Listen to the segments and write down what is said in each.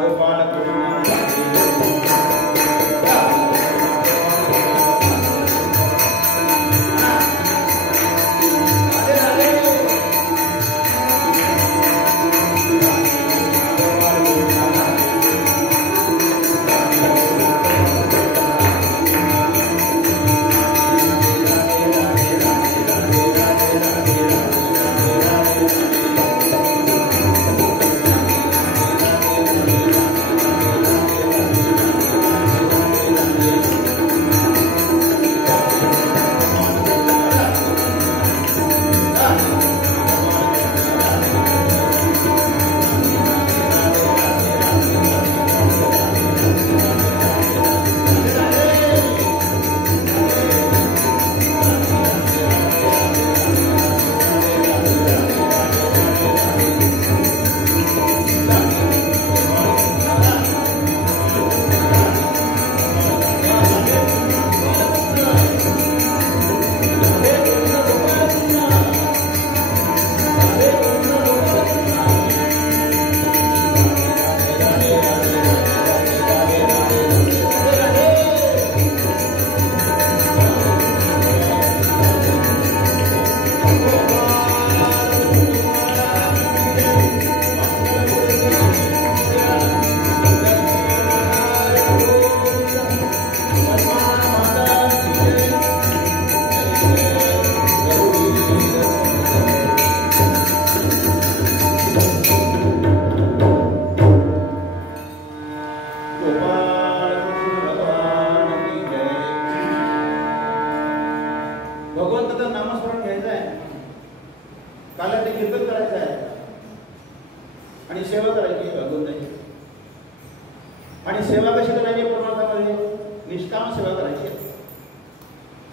गोपाल भगवंताचं नामस्मरण घ्यायचं आहे, काल्याचं कीर्तन करायचं आहे आणि सेवा करायची आहे भगवंताची. आणि सेवा कशी करायची परमार्थामध्ये? निष्काम सेवा करायची आहे.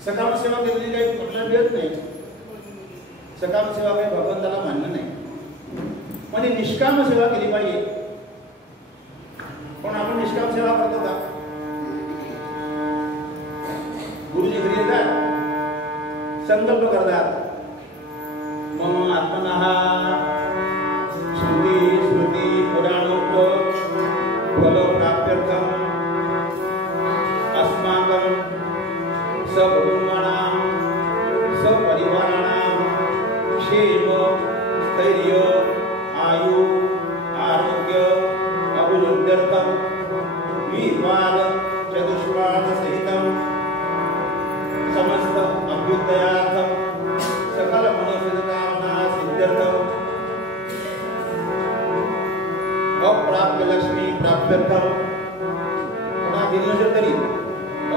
सकाम सेवा केलेली काही आपल्याला मिळत नाही. सकाम सेवा काही भगवंताला मान्य नाही. म्हणजे निष्काम सेवा केली पाहिजे. पण आपण निष्काम सेवा करतो का? गुरुजी घरी येतात, संकल्प करतात, मम आत्मनः श्रुती स्मृती पुराणोक्त फल प्राप्त्यर्थम अस्माकं सकुटुंबानां सपरिवाराणां क्षेम स्थैर्य आयु आरोग्य अभिवृद्ध्यर्थम विवाद चतुष्पाद सहितं समस्त अभ्युदयार्थम सकल मनोसिद्धकामना सिद्ध्यर्थम अप्राप्य लक्ष्मी प्राप्त्यर्थम पुन्हा दिनोजर तरी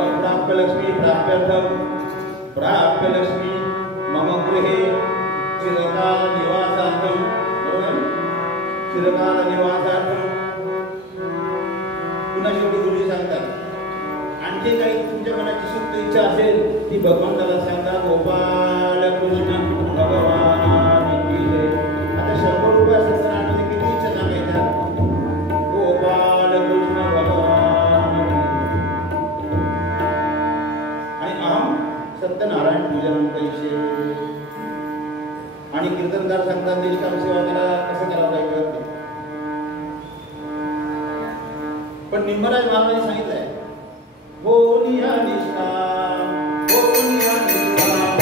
अप्राप्य लक्ष्मी प्राप्त्यर्थम प्राप्य लक्ष्मी मम गृहे चिरकाल निवासार्थम चिरकाल निवासार्थम. पुन्हा शेवटी गुरुजी सांगतात आणखी काही तुमच्या मनाची सुप्त इच्छा असेल ती भगवंताला सांगा. गोपाल कृष्ण भगवान की जय. आता 100 रुपये असेल तर आठवणे किती इच्छा सांगायच्या? गोपाल कृष्ण भगवान. आणि अहम सत्यनारायण पूजन कैसे. आणि कीर्तनकार सांगतात निष्काम सेवा करायला कसं करावं लागेल. पण निंबराज महाराजांनी सांगितलंय बोलिया निष्काम बोलिया निष्काम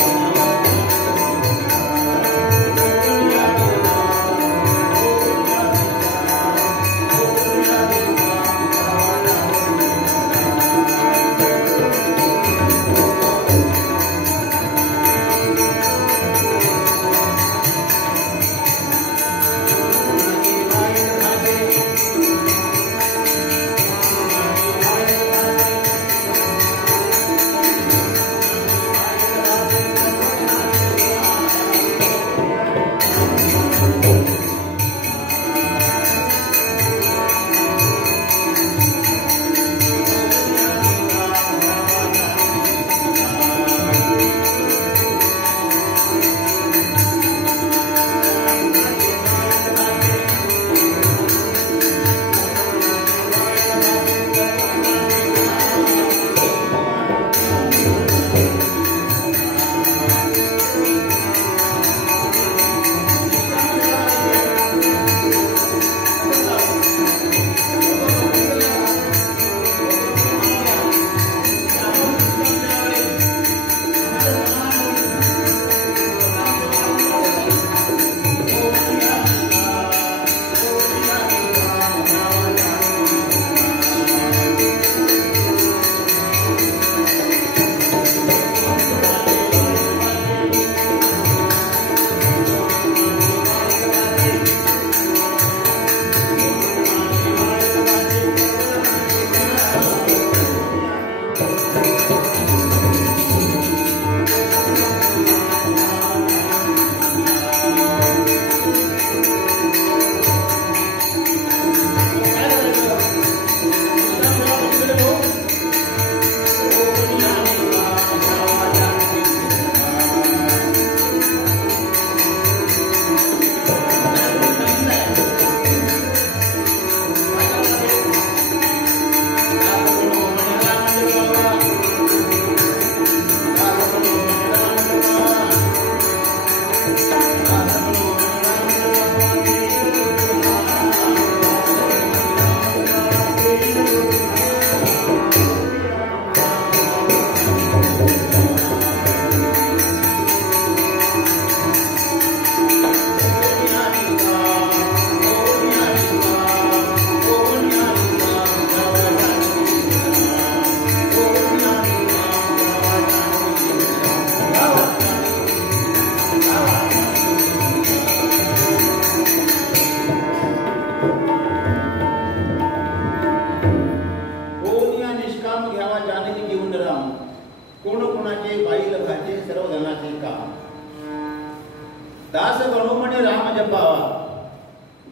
दास गणोमणी राम जपावा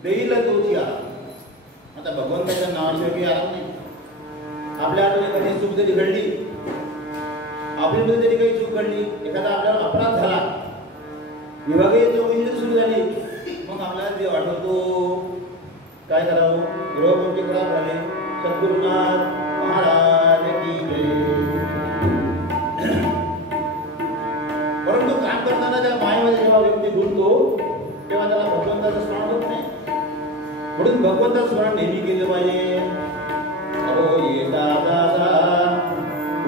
देईल तोची आराम. आता भगवंताच्या नावाशिवाय काही आराम नाही. आपल्या हातून एखादी चूक जरी घडली, आपल्यामध्ये जरी काही चूक घडली, एखादा आपल्याला अपराध झाला, विभागीय चौकशी जरी सुरू झाली, मग आपल्याला जे आठवतो काय करावं? गृहकोणते खराब झाले, सद्गुरुनाथ महाराज की जय. परंतु काम करताना त्या मायेमध्ये जेव्हा व्यक्ती गुंततो तेव्हा त्याला भगवंताचं स्मरण होत नाही. म्हणून भगवंताचं स्मरण नेहमी केलं पाहिजे. अहो येता दादा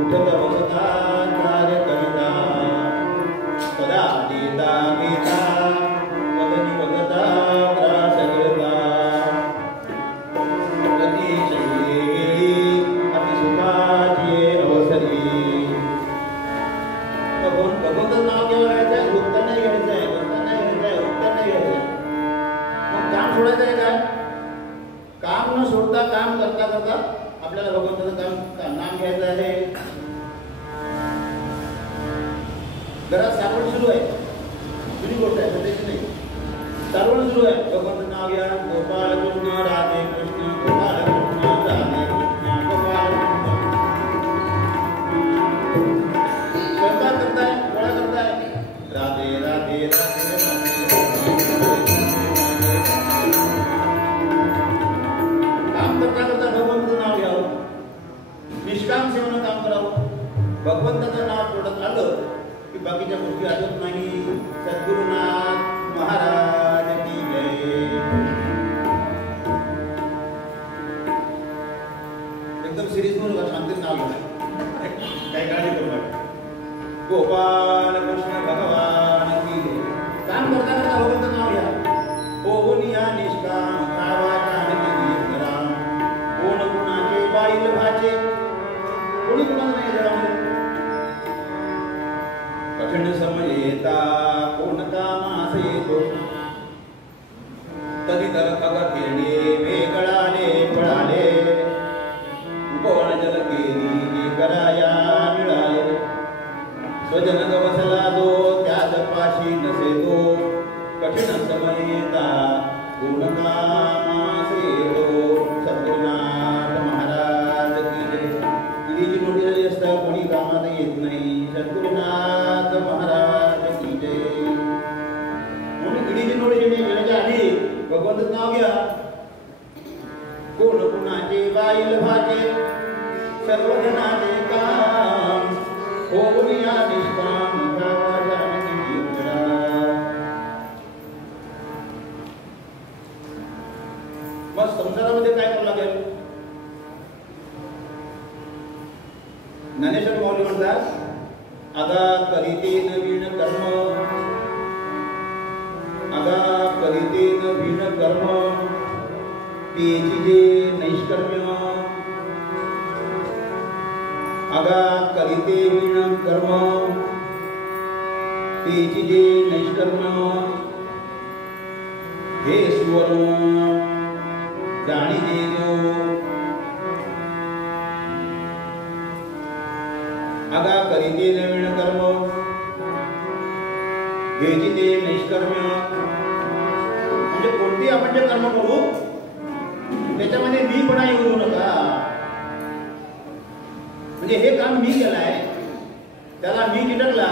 उठत बसता कार्य करिता सदा देता घेता वदनी वदता ग्रास करता अतिशयी वेळी अतिसुखाची अवसरी. भगवंताचं नाव केव्हा घ्यायचं? झोपता नाही घ्यायचं आहे, बसता नाही घ्यायचं आहे, उठता नाही घ्यायचं आहे. मग काम सोडायचं आहे काय? काम न सोडता काम करता करता आपल्याला भगवंताचं नाम घ्यायचं आहे. घरात सारवण सुरू आहे, जुनी गोष्ट आहे, सध्याची नाही. सारवण सुरू आहे, भगवंताचं नाव घ्या. गोपाल कृष्ण राधे कृष्ण, गोपाल कृष्ण राधे कृष्ण, गोपाल कृष्ण. स्वयंपाक करताय, पोळा करताय, राधे राधे राधे काम करता करता भगवंताचं नाव घ्यावं. निष्काम सेवेनं काम करावं. भगवंताचं नाव तोडत आलं की बाकीच्या गोष्टी आठवत नाही. सद्गुरुनाथ महाराज की जय. एकदम सिरीज म्हणून शांतीत नाव घ्या, काही काळजी करू नका. गोपाल कृष्ण भगवान की जय. काम करता करता भगवंताचं नाव घ्या. होनिया निष्काम खावा काढली करा. कोण कुणाचे बाईल भाचे, कोणी कुणाला नाही जगामध्ये. कठीण समय येता कोण कामास येतो, तरी तर खगखेडे वेगळाले पळाले. उपवन जल केली कराया मिळाले. स्वजन बसला जो त्याच पाशी नसे तो. कठीण समय येता कोण कामास येतो. सद्गुरुनाथ महाराज की जय. इडीची नोटी झाली असता कोणी कामात येत नाही. सद्गुरुनाथ महाराज की जय. म्हणून इडीची नोटी घेण्याच्या आधी भगवंताचं नाव घ्या. कोण कुणाचे बाईल भाचे, सर्वजनाचे काम. होनिया निष्काम खावा जानकी करा. मग संसारामध्ये काय करावं लागेल? ज्ञानेश्वर माऊली म्हणतात, आगा करीते नवीन कर्म, आगा करीते नवीन कर्म, तेची जे नैष्कर्म्य. आगा करीते नवीन कर्म, तेची जे नैष्कर्म्य. हे सुवर्ण जाणी देजो. आगा करीते नवीन कर्म, घ्यायची ते नैष्कर्म्य. म्हणजे कोणती आपण जे कर्म करू त्याच्यामध्ये मीपणा येऊ नका. म्हणजे हे काम मी केलंय, त्याला मी चिटकला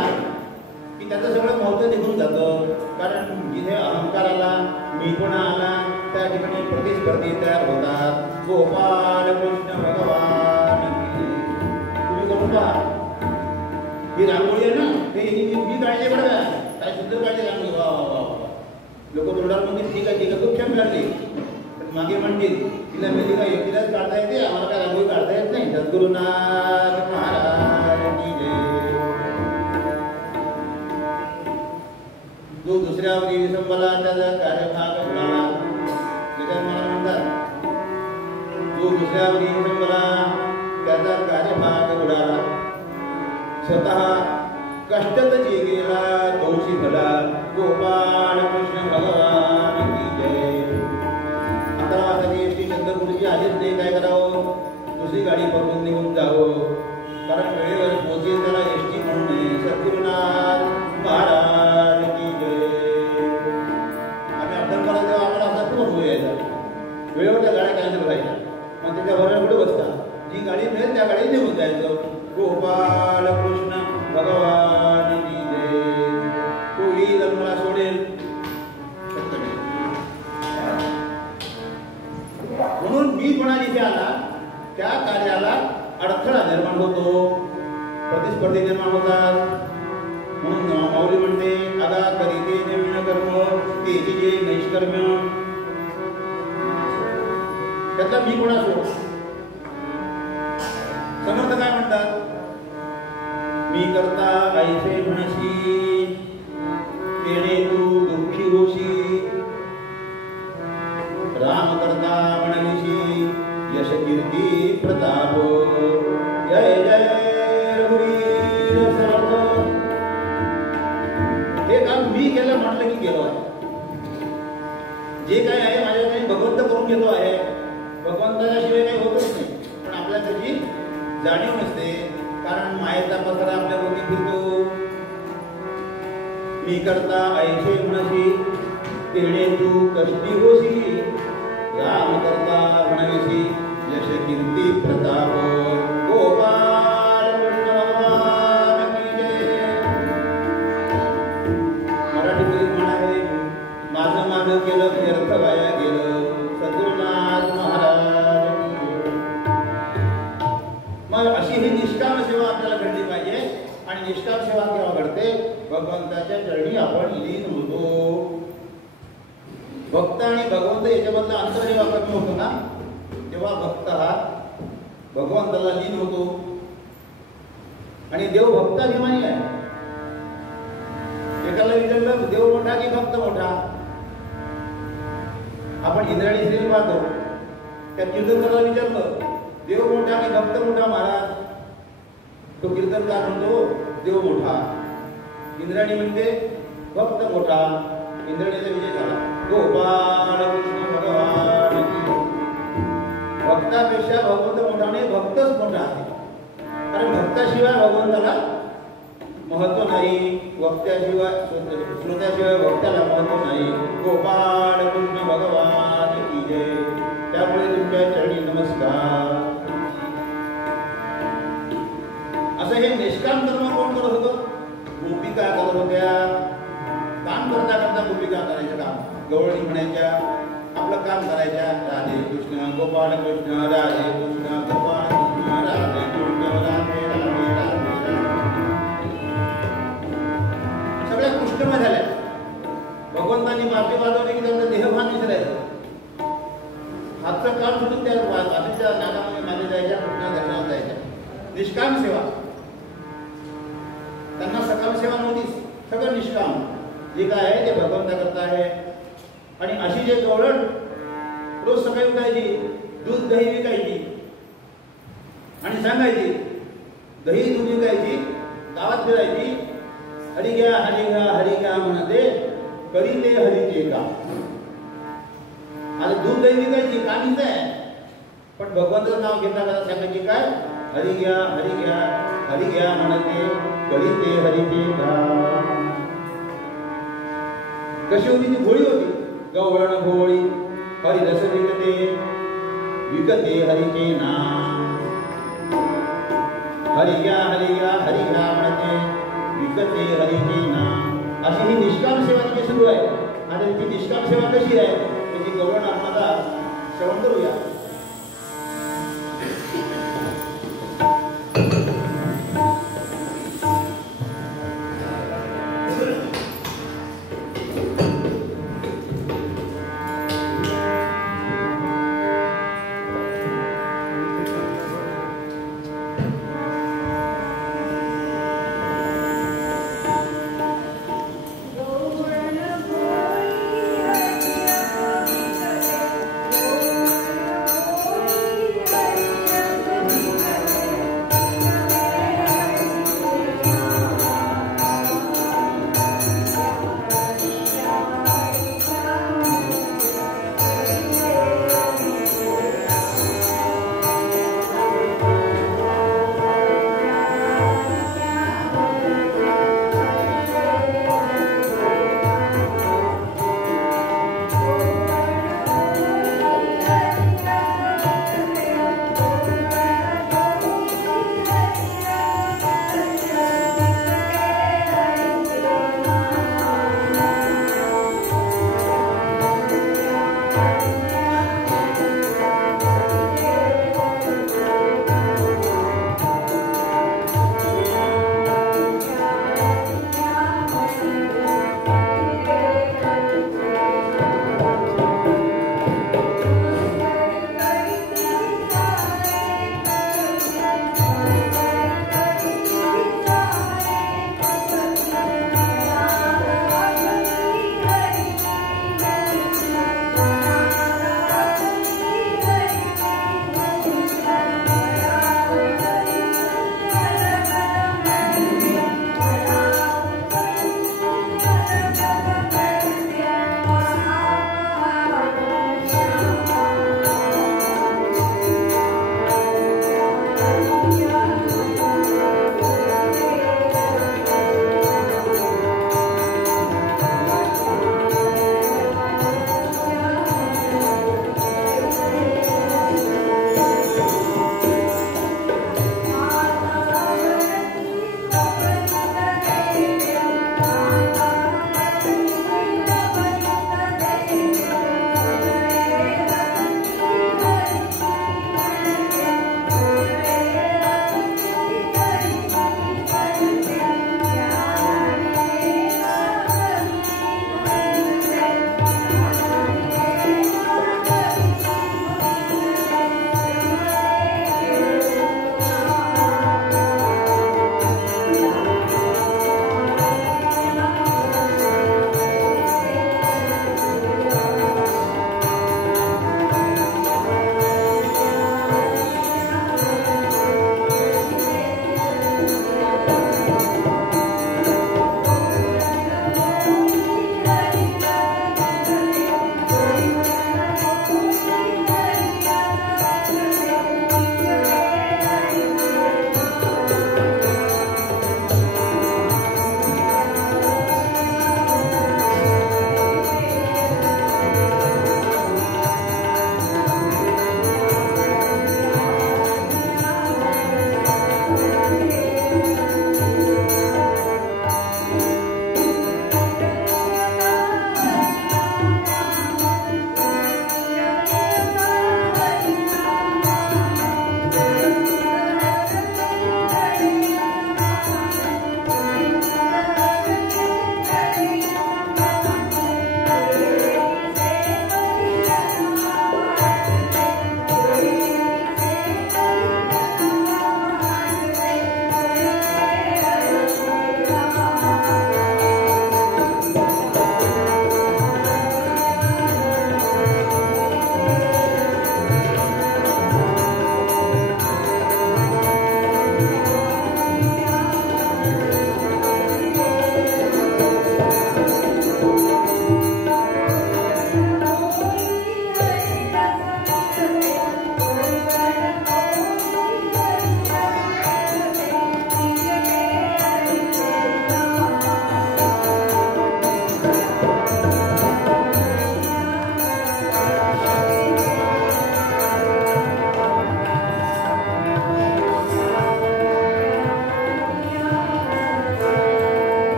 की त्याचं सगळं महत्त्व निघून जातं. कारण जिथे अहंकार आला, मीपणा आला, त्या ठिकाणी प्रतिस्पर्धी तयार होतात. गोपाल कृष्ण भगवान तुम्ही करून पहा. ही रांगोळी आहे ना, मी काढली बरं का, काय सुंदर काढली रांगोळी. वा वा वा वा. लोक तोंडावर म्हणतील ठीक आहे ठीक आहे, खूप छान काढली. पण मागे म्हणतील तिला मेली काय एकटीलाच काढता येते, आम्हाला काय रांगोळी काढता येत नाही. सद्गुरुनाथ महाराज की जय. जो दुसऱ्या संपला त्याचा कार्यभाग उडाला. त्याच्यात मला म्हणतात, जो दुसऱ्या संपला त्याचा कार्यभाग उडाला. स्वतः कष्टत जे गेला दोषी भला. गोपाल कृष्ण भगवान की जय. आता वाजताची एसटी चंद्रपूरची आलीच नाही, काय करावं? दुसरी गाडी पकडून निघून जावं. कारण वेळेवर पोहोचेल त्याला एसटी म्हणून. सद्गुरुनाथ महाराज की जय. पण होऊ यायचा. वेळेवर त्या गाड्या कॅन्सल व्हायच्या. मग त्याच्या बरोबर पुढे बसता जी गाडी मिळेल त्या गाडी निघून जायचं. गोपाल कृष्ण भगवान की जय. तो येईल आणि मला सोडेल. म्हणून मीपणा जिथे आला त्या कार्याला अडथळा निर्माण होतो, प्रतिस्पर्धी निर्माण होतात. म्हणून माऊली म्हणते आगा करीते नवीन कर्म तेची जे नैष्कर्म्य. त्यातला मीपणा सोड. समर्थ काय म्हणतात? मी करता ऐसे म्हणशी तेणे तू दुःखी होशी. राम करता म्हणविशी यश कीर्ती प्रताप. जय जय रघुवीर समर्थ. हे काम मी केलं म्हटलं की केलं आहे. जे काय आहे माझ्याकडे भगवंत करून घेतो आहे. भगवंताच्या शिवाय काही होतच नाही. पण आपल्या त्याची जाणीव नसते, कारण मायेचा पत्रा आपल्या भोवती फिरतो. मी करता ऐसे म्हणशी तेणे तू कष्टी होशी. राम करता म्हणविशी यश कीर्ती प्रताप. गोपाल कृष्ण भगवान की जय. मराठीतील म्हण आहे माझं माझं केलं व्यर्थ वाया गेलं. सद्गुरुनाथ महाराज की जय. मग अशी ही निष्काम सेवा आपल्याला घडली पाहिजे. आणि निष्काम सेवा केव्हा घडते? भगवंताच्या चरणी आपण लीन होतो. भक्त आणि भगवंत याच्याबद्दल अंतर जेव्हा कमी होतो ना, तेव्हा भक्त हा भगवंताला लीन होतो. आणि देव भक्ताभिमानी आहे. एकाला विचारलं देव मोठा की भक्त मोठा? आपण इंद्राणी श्री पाहतो. त्या कीर्तनकाराला विचारलं देव मोठा की भक्त मोठा महाराज? तो कीर्तनकार म्हणतो देव मोठा. इंद्राणी म्हणते भक्त मोठा. इंद्राणीचा विजय झाला. गोपाल कृष्ण भगवान की जय. भक्तापेक्षा भगवंत मोठा नाही, भक्तच मोठा आहे. कारण भक्ताशिवाय भगवंताला महत्व नाही, वक्त्याशिवाय श्रोत्याशिवाय भक्ताला महत्व नाही. गोपाल कृष्ण भगवान की जय. त्यामुळे तुमच्या चरणी नमस्कार. असं हे निष्काम कर्म कोण करत होतं? गोपिका करत होत्या. काम करता करता गोपिका करायचं काम. गवळणी म्हणायच्या, आपलं काम करायच्या. राधे कृष्ण गोपाल कृष्ण राधे कृष्ण गोपाल कृष्ण राधे कृष्ण राधे राधे राधे. सगळ्या कृष्णमय झाल्या. भगवंतांनी माफी वाजवली की त्यांचा देहभान विसरायचं. हातचं काम सुटून त्या बाजूच्या नागामध्ये मागे जायच्या, कृष्ण दर्शनात जायच्या. निष्काम सेवा. त्यांना सकाम सेवा नव्हतीच, सगळं निष्काम. जे काय आहे ते भगवंता करता आहे. आणि अशी जे गवळण रोज सकाळी उठायची, दूध दही विकायची आणि सांगायची. दही दूध विकायची, गावात फिरायची. हरी घ्या हरी घ्या म्हणते करी ते हरीचे काम. आता दूध दही विकायची कामीच आहे, पण भगवंताचं नाव घेता का सांगायची काय? हरी घ्या म्हणते करी ते हरीचे काम. कशी होती ती? भोळी होती. गवळण भोळी हरी रस विकते हरीचे नाम. हरी घ्या म्हणते विकते हरीचे नाम. अशी ही निष्काम सेवा तिची सुरू आहे. आणि ती निष्काम सेवा कशी आहे त्याची गवळण आम्हाला श्रवण करूया.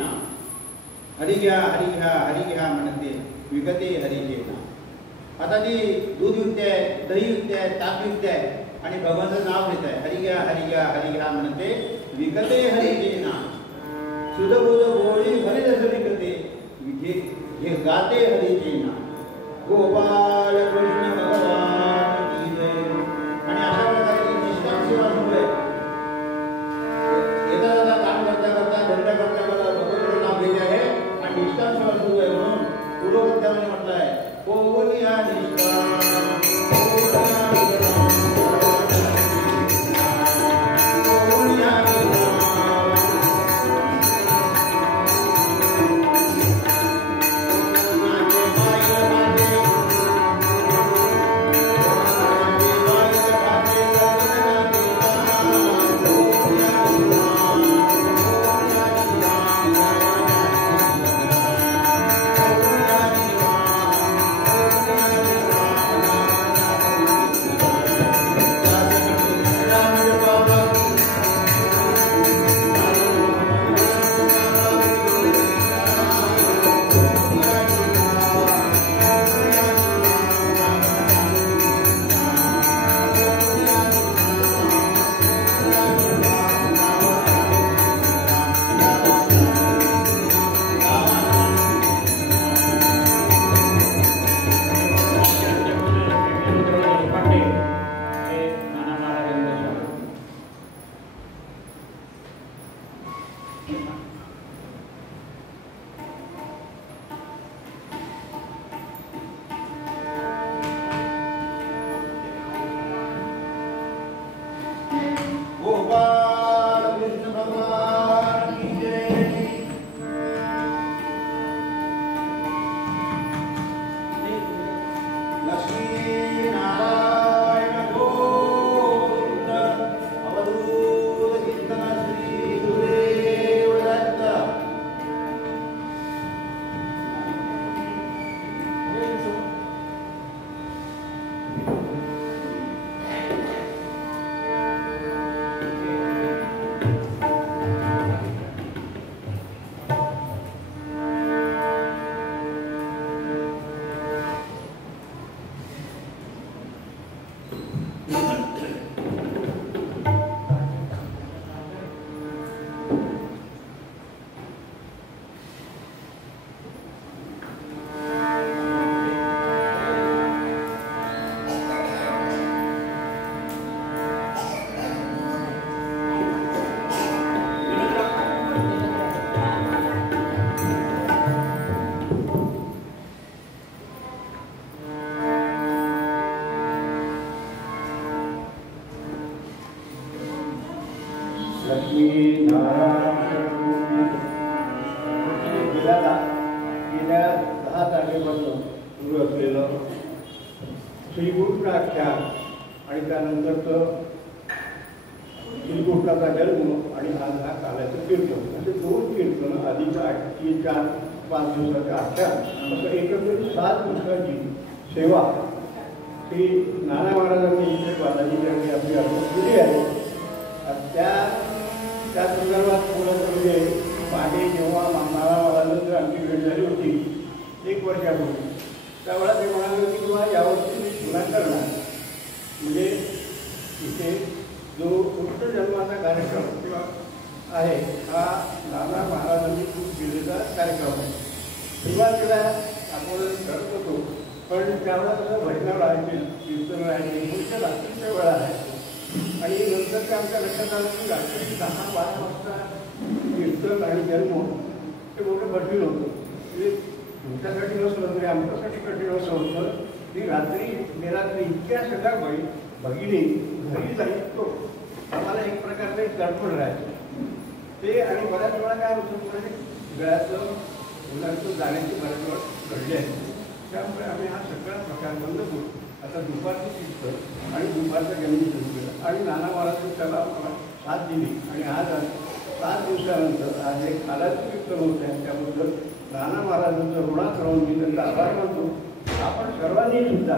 हरिजेना. हरी घ्या हरी घ्या म्हणते विकते हरिजेना. आता ती दूध विकते आहे, दही विकते आहे, ताक विकते आहे आणि भगवानचं नाव घेत आहे. हरी घ्या म्हणते विकते हरिजेना. सुधबुध बोळी हरिरस विकते हे गाते हरिजेना. गोपाल कृष्ण भगवान की जय. आणि अशा प्रकारे निष्काम सेवा सुरू आहे. येता जाता काम करता करता धंदा करता करता भगवानचं नाव घेते आहे आणि निष्काम सेवा सुरू आहे. म्हणून पूर्वपंथामध्ये म्हटलं आहे कोवलिया निष्काम गेल्या 10 तारखेपासून सुरू असलेलं श्रीकृष्ण आख्यान आणि त्यानंतरचं श्रीकृष्णाचा जन्म आणि आज हा काल्याचं कीर्तन असे 2 कीर्तन आधीच्या 4-5 दिवसाचं आख्यान असं एकत्रित 7 दिवसाची सेवा ही नाना महाराजांनी इथे बालाजीच्या आपली अर्पण केली आहे. त्या संदर्भात बोलत म्हणजे मागे जेव्हा नाना महाराजांची आमची भेट झाली होती 1 वर्षापूर्वी त्यावेळेला ते म्हणाले की किंवा यावर्षी मी पुन्हा करणार म्हणजे इथे जो कृष्ण जन्माचा कार्यक्रम किंवा आहे हा नाना महाराजांनी खूप केलेला कार्यक्रम आहे. सुरुवातीला आपण करत होतो पण त्यावेळेला कसं भजनं राहायचे कीर्तन राहायचे पुढच्या रात्रीच्या वेळा आहे आणि नंतर ते आमच्या लक्षात आलं की रात्री 10-12 वाजता कीर्तन आणि जन्म ते मोठं कठीण होतं. म्हणजे तुमच्यासाठी नसलं तरी आमच्यासाठी कठीण असं होतं की रात्री निरात्री इतक्या सगळ्या भगिनी घरी जायचो आम्हाला एक प्रकारचं एक दडपण राहायचं ते आणि बऱ्याच वेळा काय होतं म्हणजे गळ्याचं मुलांचं जाण्याची बऱ्याच वेळ घडली आहे. त्यामुळे आम्ही हा सगळा प्रकार बंद करू. आता दुपारचं कीर्तन आणि दुपारचं जन्म सुरू केलं आणि नाना महाराजांनी त्याला आम्हाला साथ दिली आणि आज 7 दिवसानंतर आज एक कालाचं कीर्तन होतं आहे. त्याबद्दल नाना महाराजांचं ऋणात राहून मी त्यांचा आभार मानतो. आपण सर्वांनी सुद्धा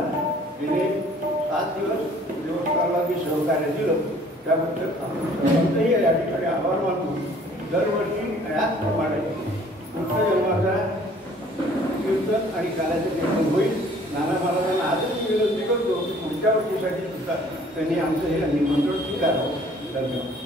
गेले 7 दिवस देवस्थानाला सहकार्य दिलं त्याबद्दल आपण सर्वांचंही या ठिकाणी आभार मानतो. दरवर्षी याप्रमाणे कृष्ण जन्माचा कीर्तन आणि कालाचं कीर्तन होईल. नाना महाराजांना आजच मी विनंती करतो की पुढच्या वर्षीसाठी सुद्धा त्यांनी आमचं हे निमंत्रण स्वीकारावं. धन्यवाद.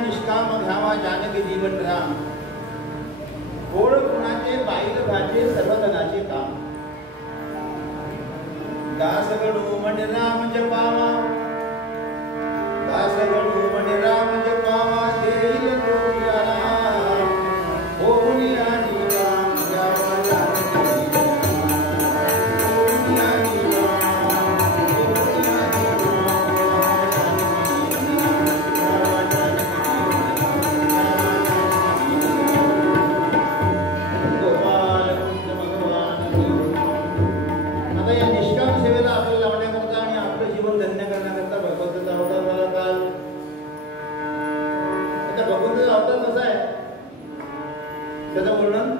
निष्काम घ्यावा जानकी जीवन राम, गोड गुणाचे बाईल भाचे सर्वधनाचे काम. दासगणू म्हणे राम जपावा, दासगणू म्हणे राम जपावा, देईल तो राम. होऊनिया निष्काम घ्यावा जानकी त्याचं वर्णन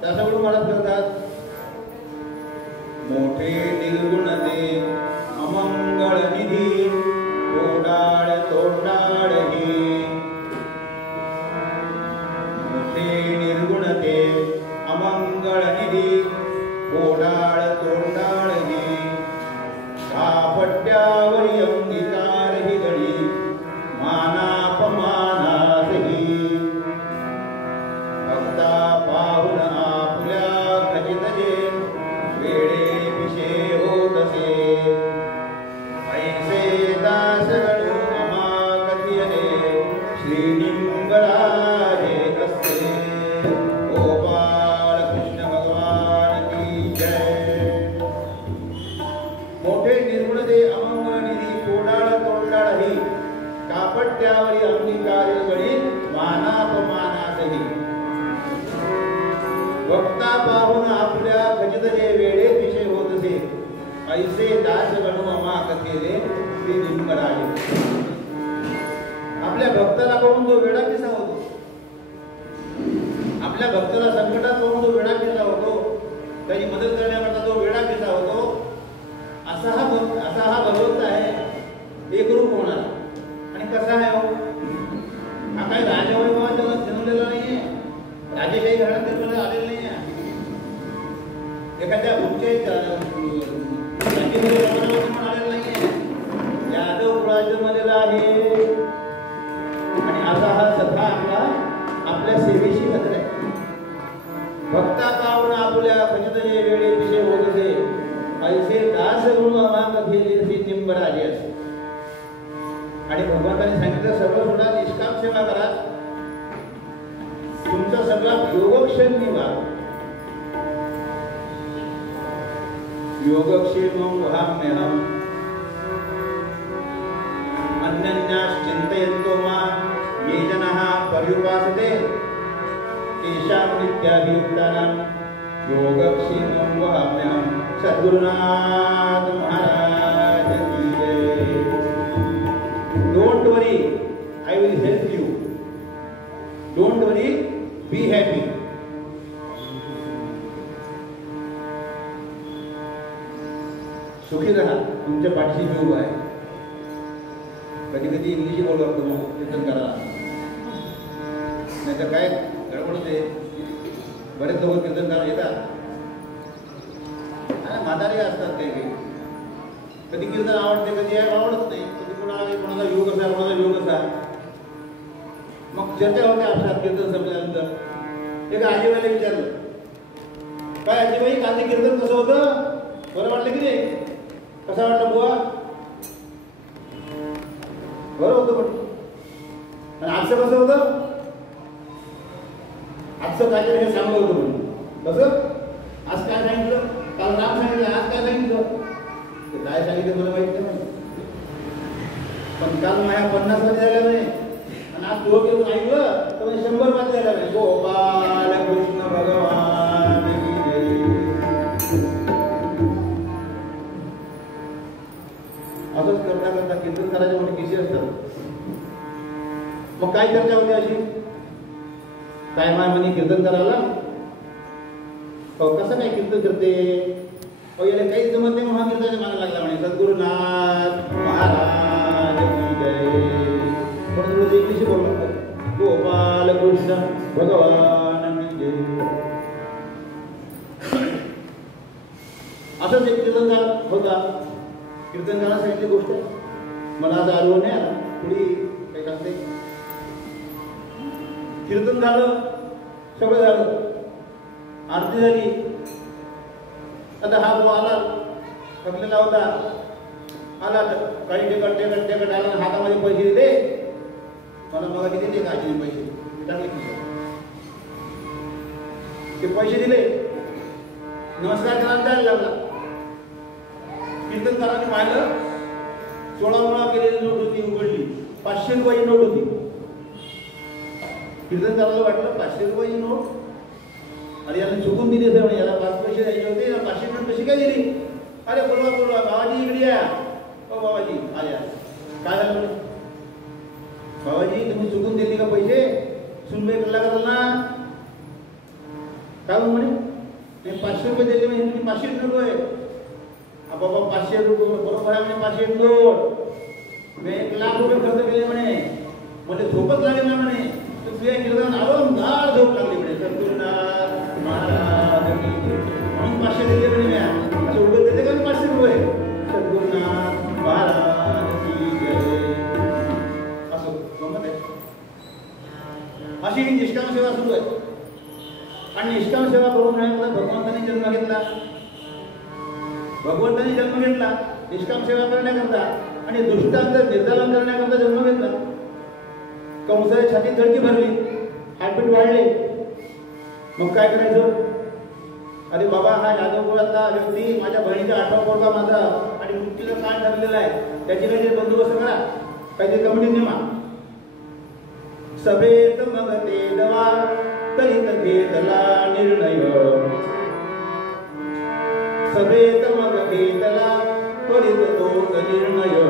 त्याच्याकडून मला करतात. मोठे निर्गुण ते अमंगळ निधी, तोडाळ तोंडाळ ही. मोठे निर्गुण ते अमंगळ निधी, तोडाळ तोंडाळ ही. कापट्यावरी अंगीकार ही गडी, मानापमानासही. पाहुन आपल्या खचितजे, वेळे विषय होतसे. ऐसे दासगणू अमाकथियने, श्रीनिंगळाजे असते. गोपाळ कृष्ण भगवान की जय. मोठे निर्गुण दे अमंगळ निधी, तोडाळ तोंडाळ ही. कापट्यावरी अंगीकार गडी, मानापमानासही. भक्ता पाहून आपल्या खचित जे वेळे विषय होतसे. ऐसे दास गणू अमाकथिले, श्री निंगराजे. आपल्या भक्ताला पाहून जो वेळा पिसा होतो, आपल्या भक्ताला संकटात पाहून जो वेळा पिसा होतो, त्याची मदत करण्याकरता जो वेळा पिसा होतो, असा हा भगवंत आहे. एक रूप होणार. आणि कसा आहे हो? हा काही राजवैभवात जन्मलेला नाहीये, राजेशाही घरात जन्मला आलेला नाही. एखाद्या भूमच्या आलेला नाहीये, यादव कुळात जन्मलेला आहे. आणि असा हा सखा आपल्या सेवेशी हजर आहे. भक्ता पाहून आपल्या खचित जे वेळे विषय होते, ऐसे दास गुण अमाकथिले, श्री निंगराजे असे. आणि भगवंताने सांगितलं सगळं सोडा, निष्काम सेवा करा. तुमचा सगळा योगक्षेम निवा. योगक्षेमं वहाम्यहम्, अन्यन्याश्चिन्तयन्तो मां ये जनाः पर्युपासते, तेषां नित्याभियुक्तानां योगक्षेमं वहाम्यहम्. सद्गुरुनाथ महाराज की जय. Don't worry, I will help you. Don't worry, be happy. सुखी रहा, तुमच्या पाठीशी मी उभा आहे. कधी कधी इंग्लिश बोलू लागतो, मग कीर्तन करा. नाही तर काय गडबड होते. बरेच लोक कीर्तन करा येतात, म्हातारे असतात काही काही. कधी कीर्तन आवडते, कधी आवडत नाही. कधी कोणाचा योग असा, कोणाचा योग असा. मग चर्चा होते आपल्यात कीर्तन संपल्यानंतर. एका आजीबाईला विचारलं, काय आजीबाई काल ते कीर्तन कसं होतं, बरं वाटलं की नाही? कसं वाटलं बुवा? बरं होतं पण. आणि आजचं कसं होतं? आजचं काय हे चांगलं होतं म्हणून. कसं? आज काय सांगितलं, काल नाम सांगितलं, आज काय सांगितलं? काय सांगितलं मला माहिती नाही. पण काल माझ्या 50 मध्ये झाल्या नाही, आणि आज दोघं ऐकलं तर 100 मध्ये झाल्या. गोपाल कृष्ण भगवान की जय. असंच करता करता कीर्तन करायचे मोठे किस्से असतात. मग काय चर्चा होते अशी, काय माय म्हणे कीर्तन करायला, कसं काय कीर्तन करते, याला काही जमत नाही म्हणून कीर्तन मानायला लागला म्हणे. सद्गुरुनाथ महाराज की जय. पण थोडं इंग्लिश बोललो, गोपाल कृष्ण भगवान की जय. असंच एक कीर्तनकार होता. कीर्तनकारा सांगितली गोष्ट मला आज अनुभव नाही आला, थोडी काही असते. कीर्तन झालं, सगळं झालं, आरती झाली. आता हा जो आला थकलेला होता, आला काही टेकट आला, हातामध्ये पैसे दिले. मला मग किती ते काय दिले पैसे टाकले खिशात. ते पैसे दिले, नमस्कार करायला जायला लागला. कीर्तनकाराने पाहिलं, 16 केलेली नोट होती, उघडली. 500 रुपयाची नोट होती. कीर्तनकाराला वाटलं 500 रुपयाची नोट, अरे याला चुकून दिली असेल म्हणे, याला 5 पैसे द्यायचे होते, 500 नोट कशी काय दिली. अरे बोलवा बाबाजी इकडे या. ओ बाबाजी आल्या. काय झालं म्हणे, बाबाजी तुम्ही चुकून दिली का पैसे, सुनबाई कल्ला कराल ना. काय म्हणे 500 रुपये दिले म्हणजे तुम्ही 500 रुपये. बाबा 500 रुपये बरोबर आहे म्हणे, 500 नोट मी 1 लाख रुपये खर्च केले म्हणे, म्हणजे झोपच लागली ना म्हणे. तुझ्या कीर्तन आरामदार झोप लागली म्हणे. सद्गुरुनाथ महाराज म्हणून 500 दिले म्हणे. मी असं उभे दिले का 500 रुपये. सद्गुरुनाथ महाराज की जय. असं गमत आहे. अशी निष्काम सेवा सुरू आहे. आणि निष्काम सेवा करून भगवंतांनी जन्म घेतला. भगवंतांनी जन्म घेतला निष्काम सेवा करण्याकरता, आणि दुष्टांचं निर्दालन करण्याकरता जन्म घेतला. कंसाच्या छातीत धडकी भरली, हार्टबीट वाढले. मग काय करायचं. अरे बाबा, हा यादव कुळातला व्यक्ती माझ्या बहिणीचा 8वा पोरगा माझा आणि मुक्तीचा काळ ठरलेला आहे, त्याची काहीतरी बंदोबस्त करा, काहीतरी कमिटी नेमा. सभेत मग ते दवा करीत घेतला निर्णय. सभेत मग घेतला त्वरित तोच निर्णय.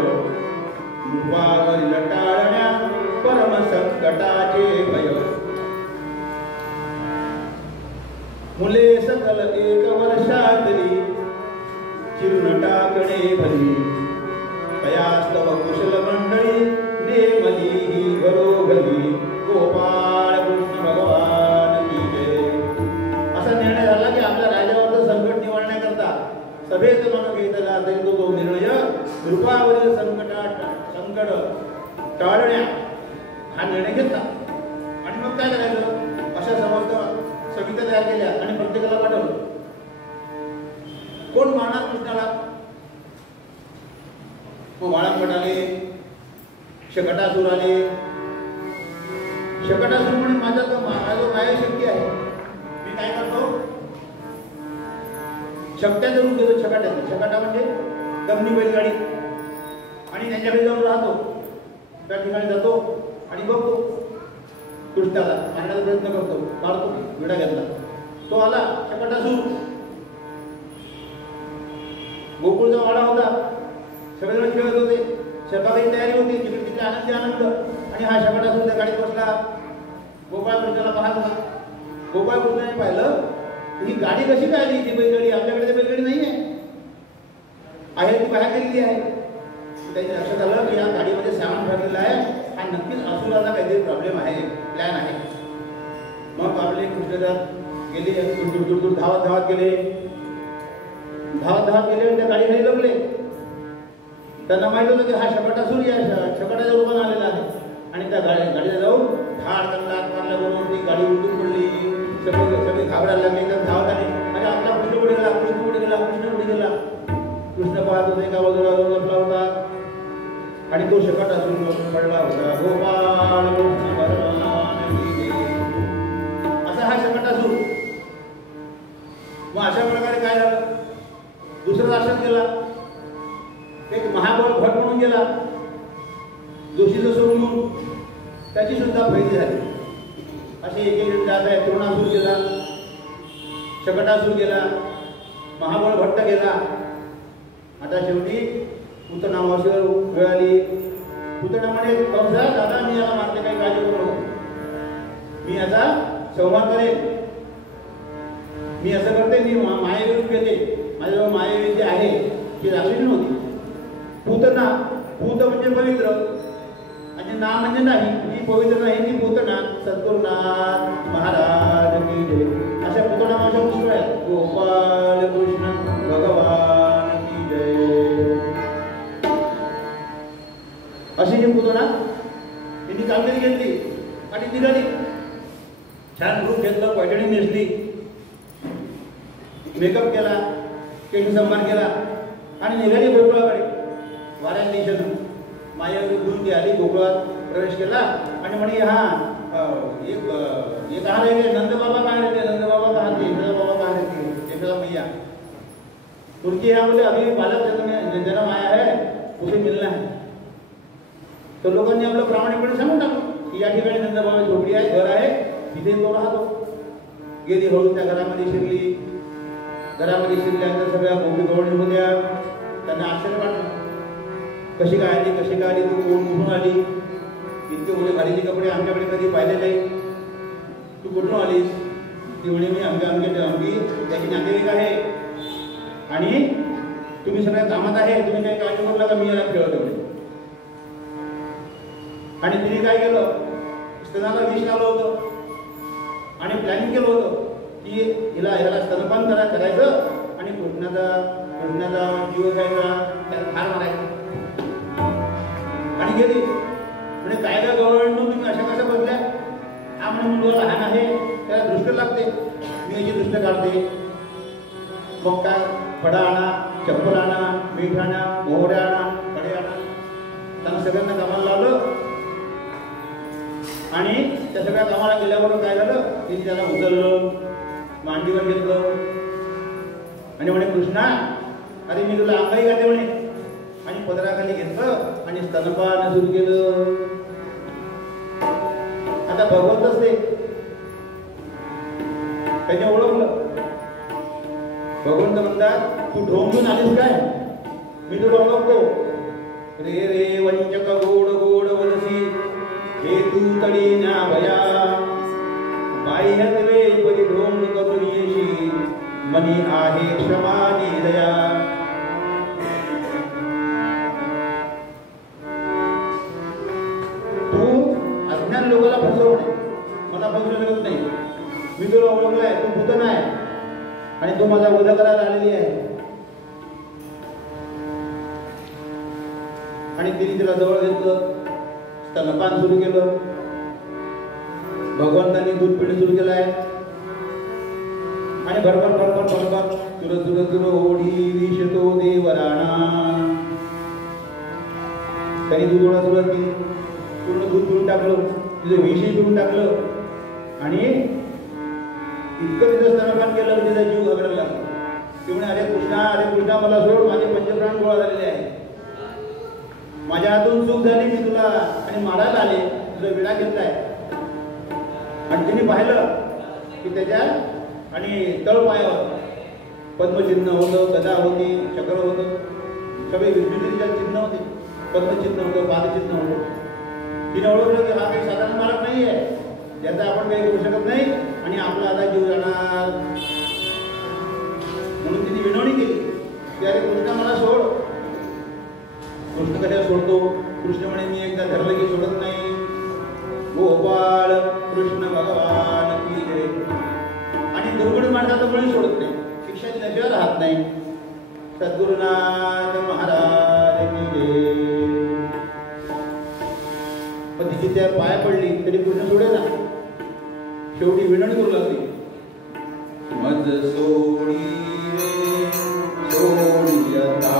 रूपावरील टाळण्या परम संकटाचे भय. मुले सकल 1 वर्षातली चिरून टाकणे भली. तयास्तव कुशल मंडळी नेमली ही घरोघरी. गोपाळ कृष्ण भगवान की जय. असा निर्णय झाला की आपल्या राजावरचं संकट निवारण्याकरता सभेत मन घेतला तरी तो निर्णय रूपावरील संकट टाळण्या हा निर्णय घेतला. आणि मग काय करायचं, अशा समस्त समित्या तयार केल्या आणि प्रत्येकाला पाठवलं. कोण मारणार कृष्णाला. मग वाळंबट आले, शकटासूर आले. शकटासूर म्हणे माझा जो माया शक्ती आहे, मी काय करतो, शकट्याचं रूप देतो. छकाट्याचं, छकाटा म्हणजे दमनी बैलगाडी, आणि त्यांच्याकडे जाऊन राहतो. त्या ठिकाणी जातो आणि बघतो कृष्णाला मारण्याचा प्रयत्न करतो, मारतो. विडा घेतला, तो आला शकटासूर. गोकुळचा वाडा होता, सगळेजण खेळत होते, स्वयंपाकाची तयारी होती, तिकडे तिथे आनंदी आनंद. आणि हा शकटासूर त्या गाडीत बसला. गोपाळ कृष्णाला पाहत होता. गोपाळ कृष्णाने पाहिलं ही गाडी कशी काय आली, ती बैलगाडी, आपल्याकडे ती बैलगाडी नाही आहे, ती बाहेर गेलेली आहे. त्याच्या लक्षात आलं की या गाडीमध्ये सामान भरलेलं आहे, हा नक्कीच असुराला काहीतरी प्रॉब्लेम आहे, प्लॅन आहे. मग आपले कृष्णदास गेले, दूर धावत गेले, आणि त्या गाडीखाली लपले. त्यांना माहित होतं की हा शकटासूर या शकटाच्या रूपाने आलेला आहे. आणि त्या गाडीला जाऊन धाड कल्लात मारल्याबरोबर ती गाडी उलटून पडली. सगळे घाबरायला लागले, तर धावत आले. अरे आपला कृष्ण कुठे गेला, कृष्ण कुठे गेला, कृष्ण कुठे गेला. कृष्ण पाहत होते, एका बाजूला लपला होता आणि तो शकटासूर पडला होता. गोपाळ कृष्ण भगवान की जय. असा हा शकटासूर. मग अशा प्रकारे काय झालं, दुसरा राष्ट्रात गेला, एक महाबळ भट म्हणून गेला, जोशीचं सोडून त्याची सुद्धा फैदी झाली. असे एक एक जात आहे. तृणासूर गेला, शकटासूर गेला, महाबळ भट्ट गेला. आता शेवटी पुतना मावशीवर वेळ आली. पुतना म्हणे कंसा दादा मी याला मारते, काही काळजी करू नको, मी याचा संहार करेन. मी असं करते, मी मायेविरुद्ध घेते. माझ्याजवळ मायेविद्या आहे ती राक्षसी नव्हती. पूतना, पूत म्हणजे पवित्र आणि ना म्हणजे नाही, जी पवित्र नाही ती पूतना. सद्गुरुनाथ महाराज की जय. अशा पुतना माझ्या पुष्कळ आहेत. गोपाल कृष्ण भगवान की जय. अशी जी पुतना तिने कामगिरी घेतली आणि निघाली. छान रूप घेतलं, पैठणी नेसली, मेकअप केला, केश सन्मान केला आणि निघाली गोकुळाकडे. वाऱ्या दिशेनं मायावी घेऊन ती आली, गोकुळात प्रवेश केला आणि म्हणे हा ये कहाँ रहते, नंद बाबा कहाँ रहते, नंद बाबा कहाँ थे, यशोदा बाबा कहाँ रहती, यशोदा मैया उनके यहाँ बोले अभी बालक जन्म आया है, उसे मिलना है. तो लोकांनी आपलं प्रामाणिकपणे सांगून टाकलं की या ठिकाणी नंद बाबा झोपडी आहे, घर आहे, तिथे तो राहतो. गेली हळू त्या घरामध्ये शिरली. घरामध्ये शिरल्यानंतर सगळ्या गोपी गवळणी होत्या. त्यांना आश्चर्य वाटलं, कशी काय आली, कशी काय आली, तू कोण कुठून आली, इतके मोठे भारीचे कपडे आमच्याकडे कधी पाहिले नाही, तू कुठून आलीस. ती म्हणे मी आमची त्याची नातेवाईक आहे आणि तुम्ही सगळ्या कामात आहे, तुम्ही काही काळजी करू नका, मी याला खेळतो. आणि तिने काय केलं, स्तनाला विष लावलं होतं आणि प्लॅनिंग केलं होतं की ह्याला स्तनपान करायचं आणि कृष्णाचा जीव घ्यायचा, त्याला ठार मारायचा. आणि गेली म्हणजे काय काय गवळण तुम्ही अशा कशा बसल्या. हा म्हणून मुलगा लहान आहे, त्याला दृष्ट लागते, मी याची दृष्ट काढते. मग काय फडा आणा, चप्पल आणा, मीठ आणा, मोहऱ्या आणा, कडे आणा, त्यांना सगळ्यांना कामाला लावलं. आणि त्या सगळ्या कामाला गेल्यावर काय झालं, तिने त्याला उचललं, मांडीवर घेतलं आणि म्हणे कृष्णा अरे मी तुला अंगाई घाते म्हणे. आणि पदराखाली घेतलं आणि स्तनपान सुरू केलं. आता भगवंतच ते त्याने ओळखलं. भगवंत म्हणतात तू ढोंग घेऊन आलीस काय, मी तुला ओळखतो. रे रे वंचक गोड गोड वदसी, हे तू तडी न्या भया, बाह्यत्वे परी ढोंग करून येशी, मनी आहे क्षमा दया. तू अज्ञान लोकांना फसवू नये, मला फसवू शकत नाही. मी तुला ओळखलाय, तू भूत नाही आणि तू माझा वध करायला आलेली आहे. आणि तिने तिला जवळ घेतलं, स्तनपान सुरू केलं. भगवंतांनी दूध पिणे सुरू केलं आहे आणि भरभर भरभर भरभर चुर चुर चुर ओढी विषतो देवराणा. त्यांनी दूध ओढा सुरुवात केली, पूर्ण दूध पिऊन टाकलं, तिचं विषही पिऊन टाकलं आणि इतकं तिचं स्तनपान केलं की तिचा जीव घाबरायला लागला. ती म्हणे अरे कृष्णा मला सोड, माझे पंचप्राण गोळा झालेले आहे, माझ्या हातून चूक झाली, मी तुला आणि मारायला आले, तुझा विडा घेतलाय. आणि तिने पाहिलं की त्याच्या आणि तळपायावर पद्मचिन्ह होतं, गदा होती, चक्र होतं, सगळे विद्युतीच्या चिन्ह होते, पद्मचिन्ह होतं, पादचिन्ह होतं. तिने ओळखलं की हा काही साधारण मालक नाही आहे, ज्याचा आपण काही करू शकत नाही आणि आपला आता जीव जाणार. म्हणून तिने विनवणी केली की अरे कृष्णा मला सोड. कृष्ण कशा सोडतो, कृष्ण म्हणे मी एकदा धरलं की सोडत नाही. गोपाळ कृष्ण भगवान की जय. आणि दुर्गुणी माणसाचं मुळे सोडत नाही, शिक्षा दिल्याशिवाय राहत नाही. सद्गुरुनाथ महाराज की जय. पण तिची त्या पाय पडली तरी कृष्ण सोडे ना. शेवटी विनवणी करू लागली, मज सोडी सोडियता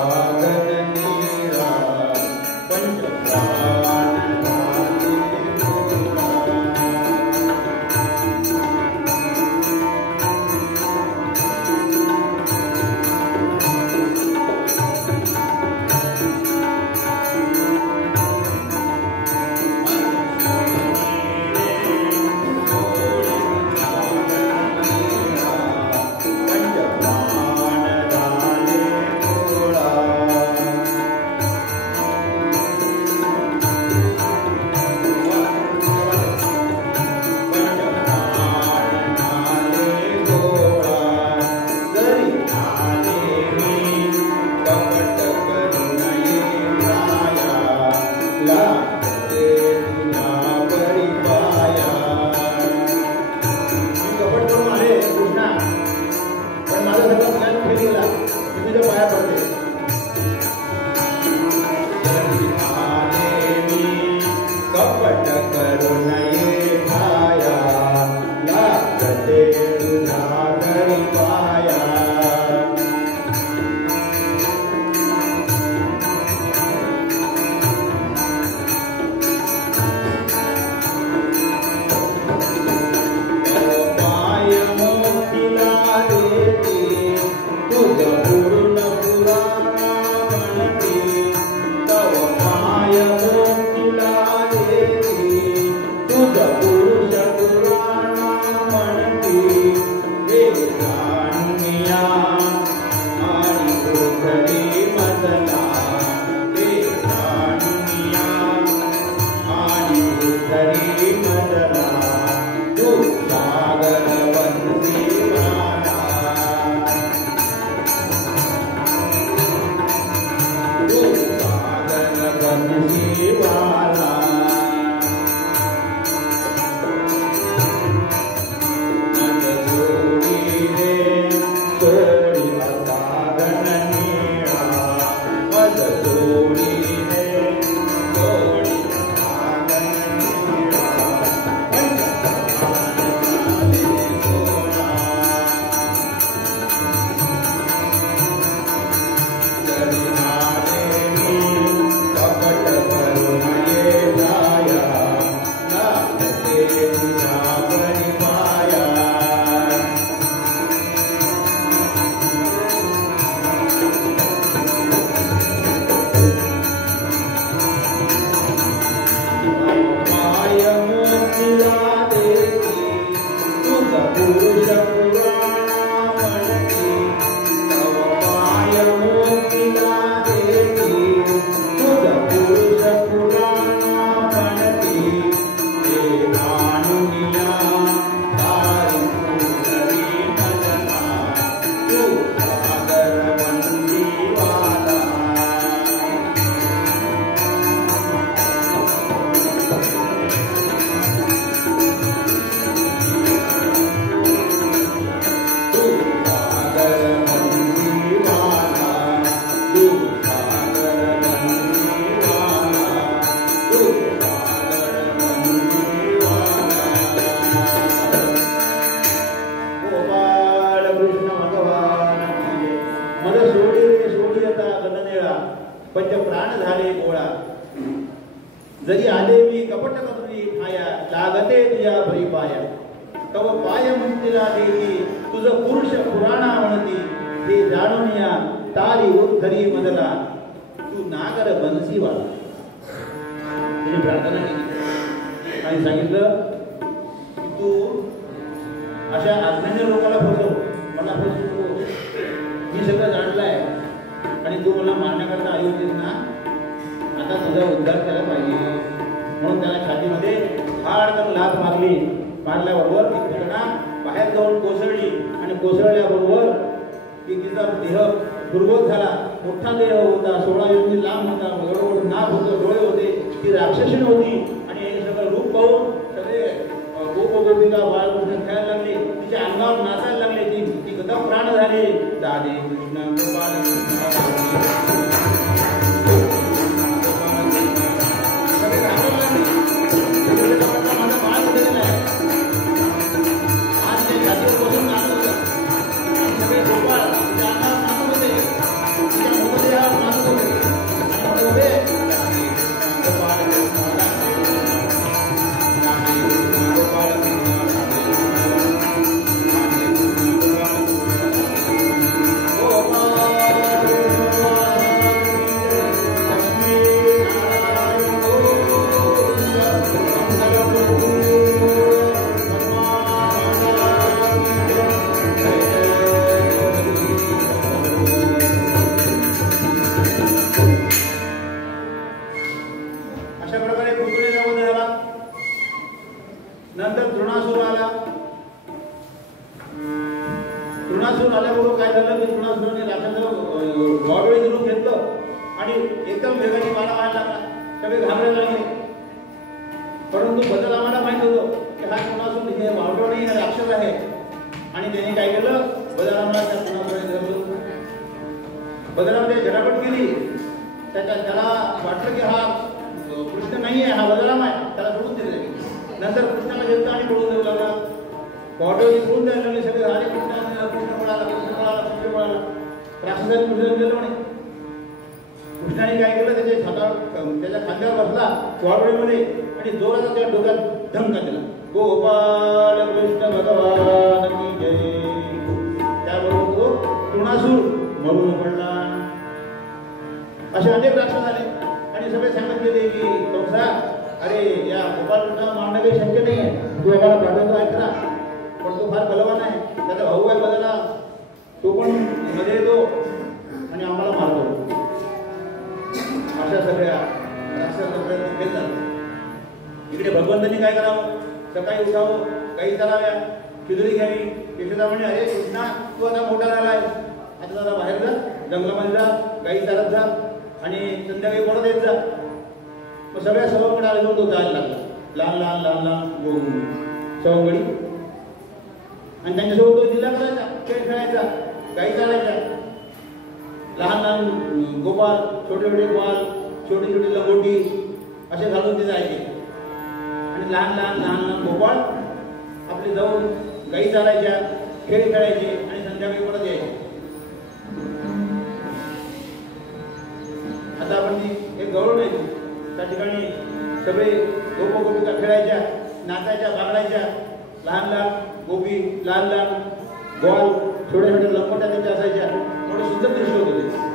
Oh पुरुष पुराणमणि तव पाय मोकिला देती तुझ पुरुष पुराणमणि हे आणुनिया तारी पुनरी भजना तू सागर बंदीवाला पंच प्राण झाले गोळा जरी आले मी कपट कपटी ठाया लागते तुझ्या भरी पाया तव पाय मुक्तीला देती तुझ पुरुष पुराणा म्हणती हे जाणून या तारी उद्धरी मदला तू नागर बनसीवाला तिने प्रार्थना केली आणि सांगितलं की तू अशा आज्ञाने लोकांना फसव मला फसवू मी सगळं जाणलंय आणि तू मला मारण्याकरता आली होतीस ना आता तुझा उद्धार केला पाहिजे म्हणून त्याला छातीमध्ये फाडकन लाथ मारल्याबरोबर ती घटना बाहेर जाऊन कोसळली आणि कोसळल्याबरोबर की तिचा देह दुर्बोध झाला मोठा देह होता 16 योजनी लांब होता एवढं नाक होतं डोळे होते ती राक्षसी होती आणि हे सगळं रूप पाहून सगळे गोपिका बाळकृष्ण खेळायला लागले तिच्या अंगावर नाचायला लागले ती गदा प्राण झाली राधे कृष्ण गोपाल कृष्णाने काय केलं त्याच्या खांद्यावर बसला वाडवडीमध्ये आणि जोराचा त्या डोक्यात धमका दिला गोपाल कृष्ण भगवान की जय त्याबरोबर तो तृणासूर मरून पडला असे अनेक राक्षस आले आणि सगळे सांगत गेले की कंसा अरे या गोपाल कृष्णाला मारणं काही शक्य नाही आहे तू आम्हाला पाठवतो ऐकला पण तो फार बलवान आहे त्याचा भाऊ आहे बदला तो पण मध्ये येतो आणि आम्हाला मारतो अशा सगळ्या राक्षसाचा प्रयत्न केला इकडे भगवंतांनी काय करावं सकाळी उठावं गाई चालाव्या खिजडी घ्यावी यशोदा म्हणे अरे कृष्णा तू आता मोठा झालाय आता जरा बाहेर जा जंगलामध्ये जा गाई चालत जा आणि संध्याकाळी परत येत जा मग सगळ्या सवंगड्याला घेऊन तो जायला लागला लहान लहान लहान लहान सवंगडी आणि त्यांच्यासोबत तो जिल्हा करायचा खेळ खेळायचा गाई चालायच्या लहान लहान गोपाल छोटे छोटे बाल छोटी छोटी लंगोटी असे घालून ते जायचे आणि लहान लहान लहान लहान गोपाळ आपले जाऊन गाई चालायच्या खेळ खेळायचे आणि संध्याकाळी परत यायचे आता आपण ती एक गौरव आहे त्या ठिकाणी सगळे गोपिका खेळायच्या नाचायच्या बागडायच्या लहान लहान गोपी लहान लहान गोवाल छोट्या छोट्या लंगोट्या त्यांच्या असायच्या थोडे सुंदर दृश्य होते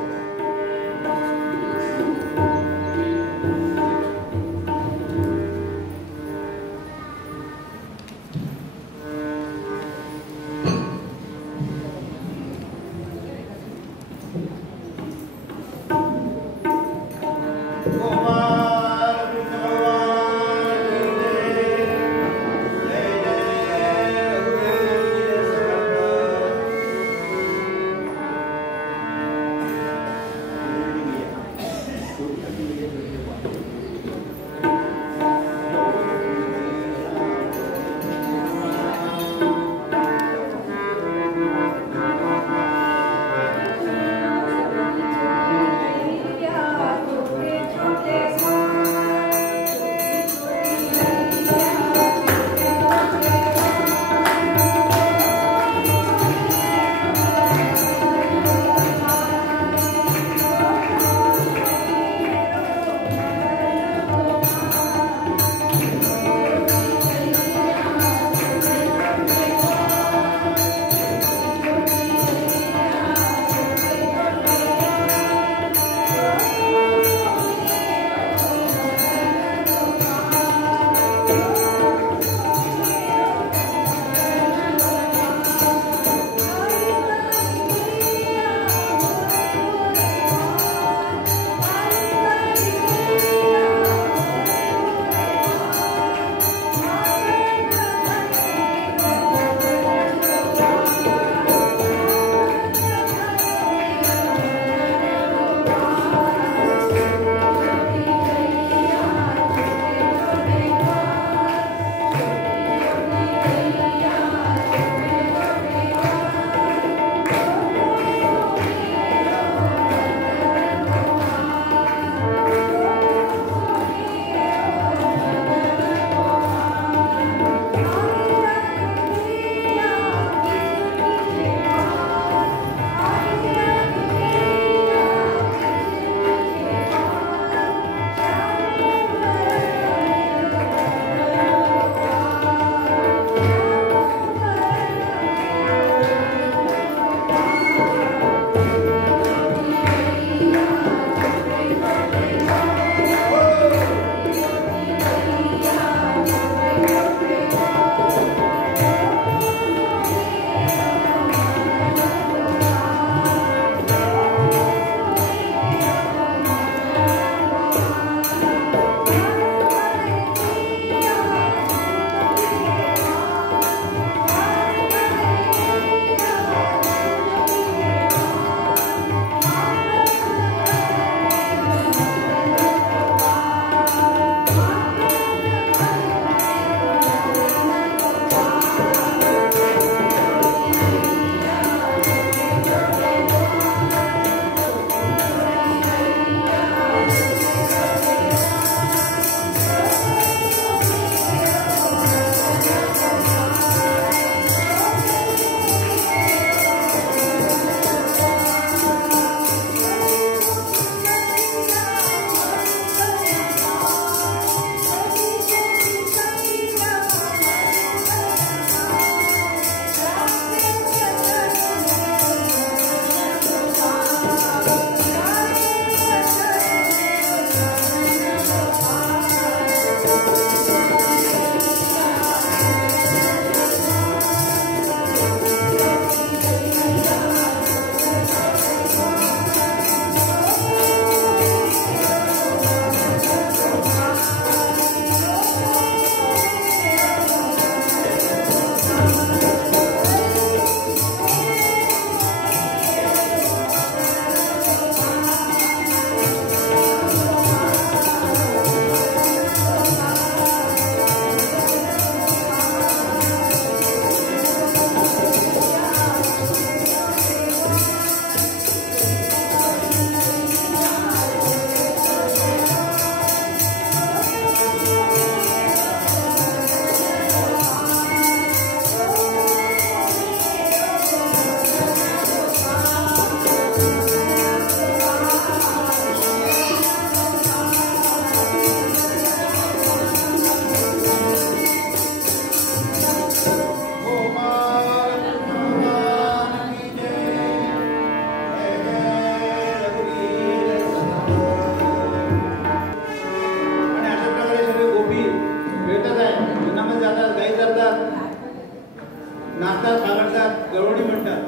गवळणी म्हणतात.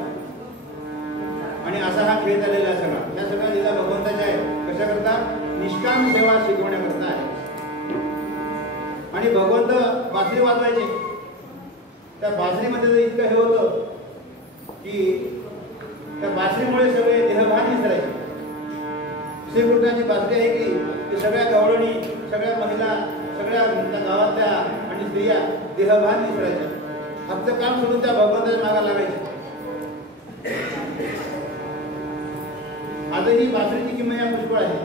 आणि असा हा खेळ झालेला आहे सगळा. या सगळ्या लीला भगवंताच्या आहे. कशा करता? निष्काम सेवा शिकवण्याकरता आहे. आणि भगवंत बासरी वाजवायचे. त्या बासरीमध्ये जर इतकं हे होतं की त्या बासरीमुळे सगळे देहभान विसरायचे. श्रीकृष्णाची बासरी आहे की सगळ्या गवळणी, सगळ्या महिला, सगळ्या गावातल्या आणि स्त्रिया देहभान विसरायच्या. आपलं काम सोडून त्या भगवंताच्या मागा लागायचे. आजही बासरीची किंमत पुष्कळ आहे.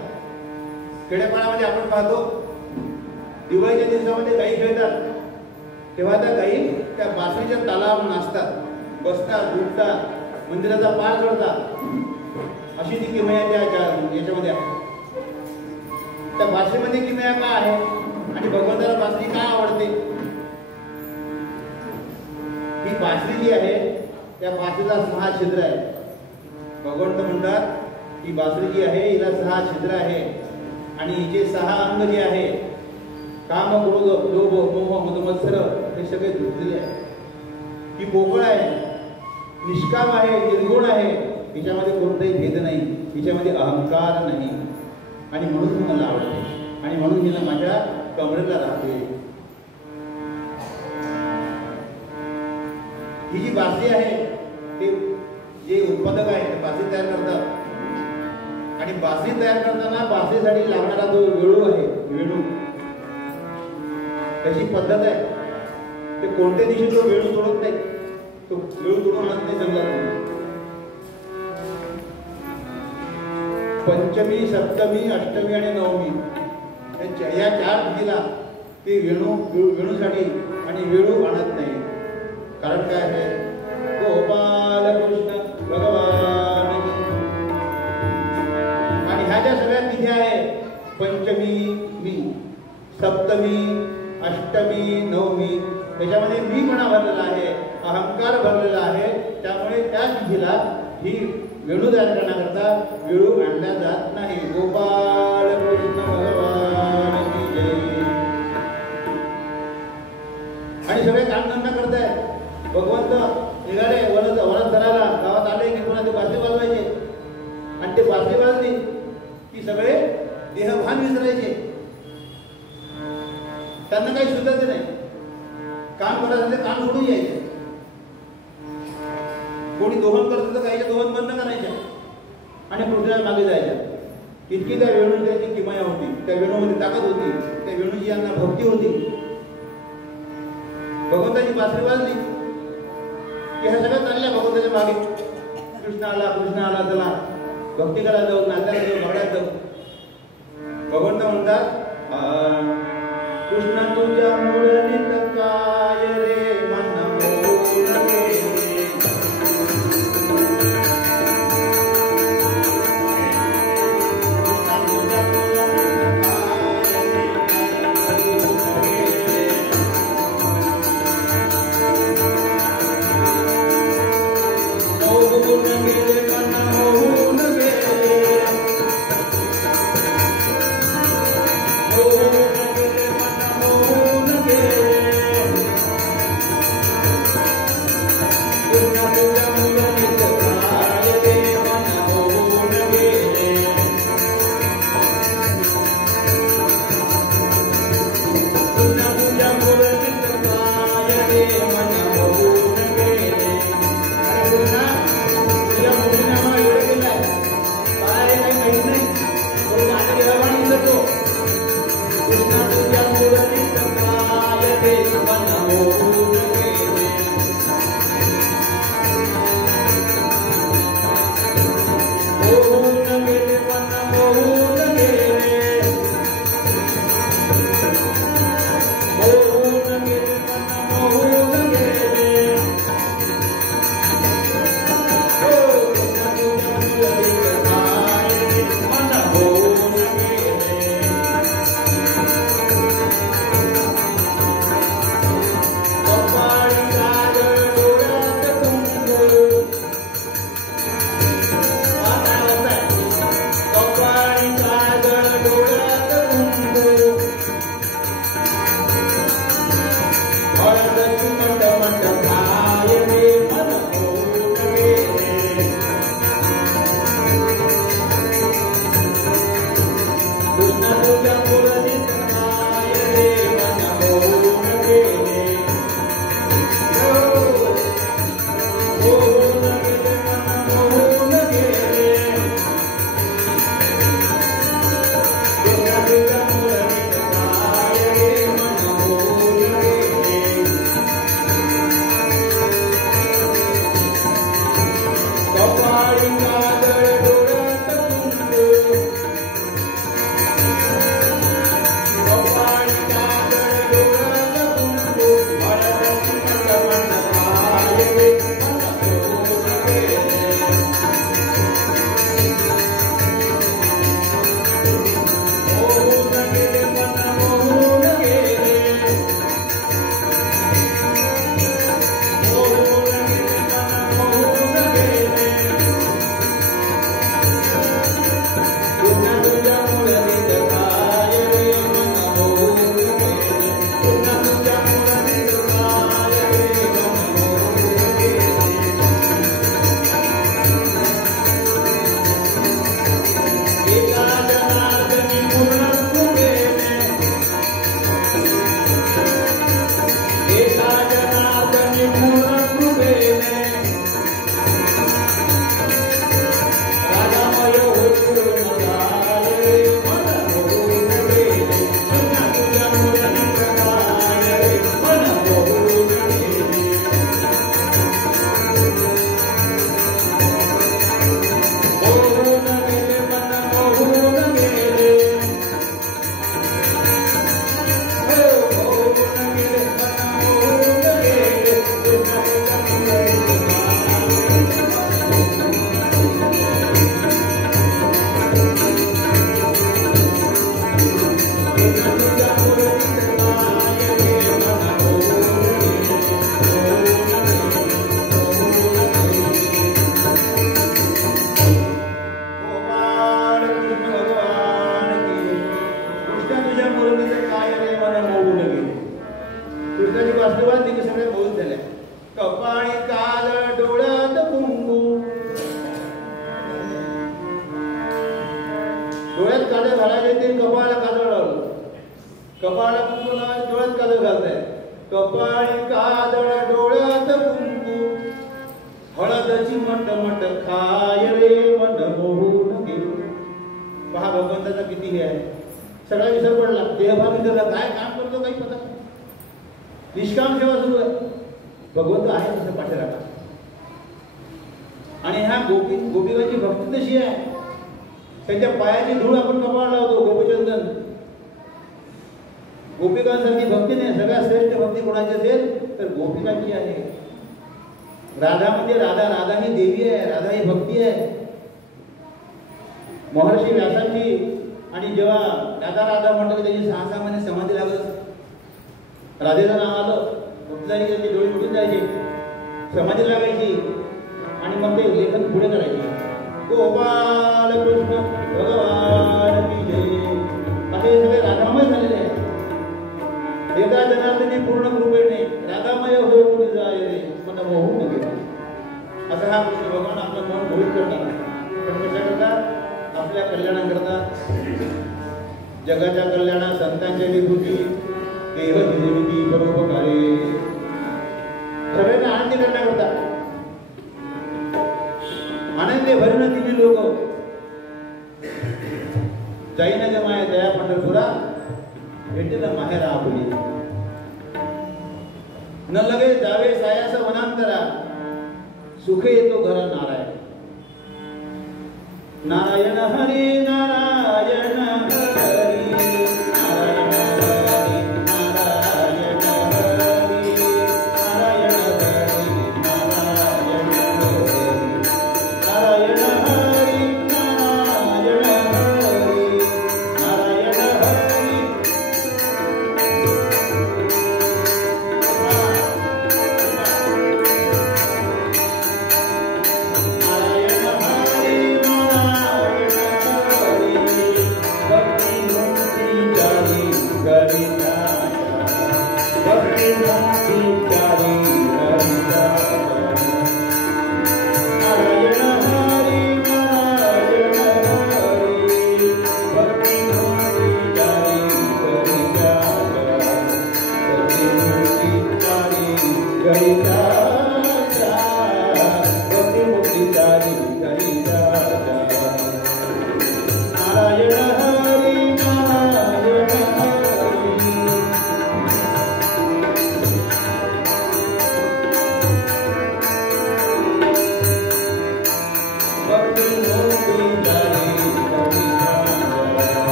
खेड्यापाड्यामध्ये आपण पाहतो दिवाळीच्या दिवसामध्ये गायी खेळतात, तेव्हा त्या गायी त्या बासरीच्या तालावर नाचतात, बसतात, उठतात, मंदिराचा पार चढतात. अशी ती किमया याच्यामध्ये आहे. त्या बासरीमध्ये किमया काय आहे आणि भगवंताला बासरी का आवडते? ही बासरी जी आहे त्या बासरीला 6 छिद्र आहे. भगवंत म्हणतात ही बासरी जी आहे हिला 6 छिद्र आहे आणि हिचे 6 अंग जे आहे काम, क्रोध, लोभ, मोह, मद, मत्सर हे सगळे धुतलेले आहे. ही पोकळ आहे, निष्काम आहे, निर्गुण आहे. हिच्यामध्ये कोणताही भेद नाही, हिच्यामध्ये अहंकार नाही. आणि म्हणून ती मला आवडते आणि म्हणून हिला माझ्या कमरेला राहते. ही जी बासरी आहे ते जे उत्पादक आहे ते बासरी तयार करतात. आणि बासरी तयार करताना बासरीसाठी लागणारा जो वेळू आहे, वेणू, त्याची पद्धत आहे. ते कोणत्या दिवशी तो वेळू तोडत नाही, तो वेळू तोडून आणत नाही जंगलात. पंचमी, सप्तमी, अष्टमी आणि नवमी या 4 तिथीला ते वेणूसाठी आणि वेळू आणत नाही. कारण काय आहे? गोपाल कृष्ण भगवान. आणि ह्या ज्या सगळ्या तिथी आहे, पंचमी, सप्तमी, अष्टमी, नवमी, त्याच्यामध्ये मीपणा भरलेला आहे, अहंकार भरलेला आहे. त्यामुळे त्या तिथीला ही वेणू तयार करण्याकरता वेळू आणल्या जात नाही. गोपाल कृष्ण भगवान की जय. आणि सगळे कामधंदा करताय. भगवंत निघाले वनात धरायला, गावात आले की पुन्हा ते बासरी वाजवायचे. आणि ते बासरी वाजली की सगळे देहभान विसरायचे. त्यांना काही सुचत नाही. काम करायचं ते काम सोडून यायचे. कोणी दोहन करत तर गायच्या दोहन बंद करायच्या आणि कृष्णाला मागे जायच्या. इतकी त्या वेणूची किमया होती, त्या वेणूमध्ये ताकद होती, त्या वेणूची यांना भक्ती होती. भगवंताची बासरी वाजली की ह्या सगळ्या चालल्या भगवंताच्या मागे. कृष्ण आला चला भक्ती करायला जाऊ, नाचायला जाऊ, भाड्यात जाऊ. भगवंत म्हणतात कृष्ण तुझ्या मुरलीत काय रे मन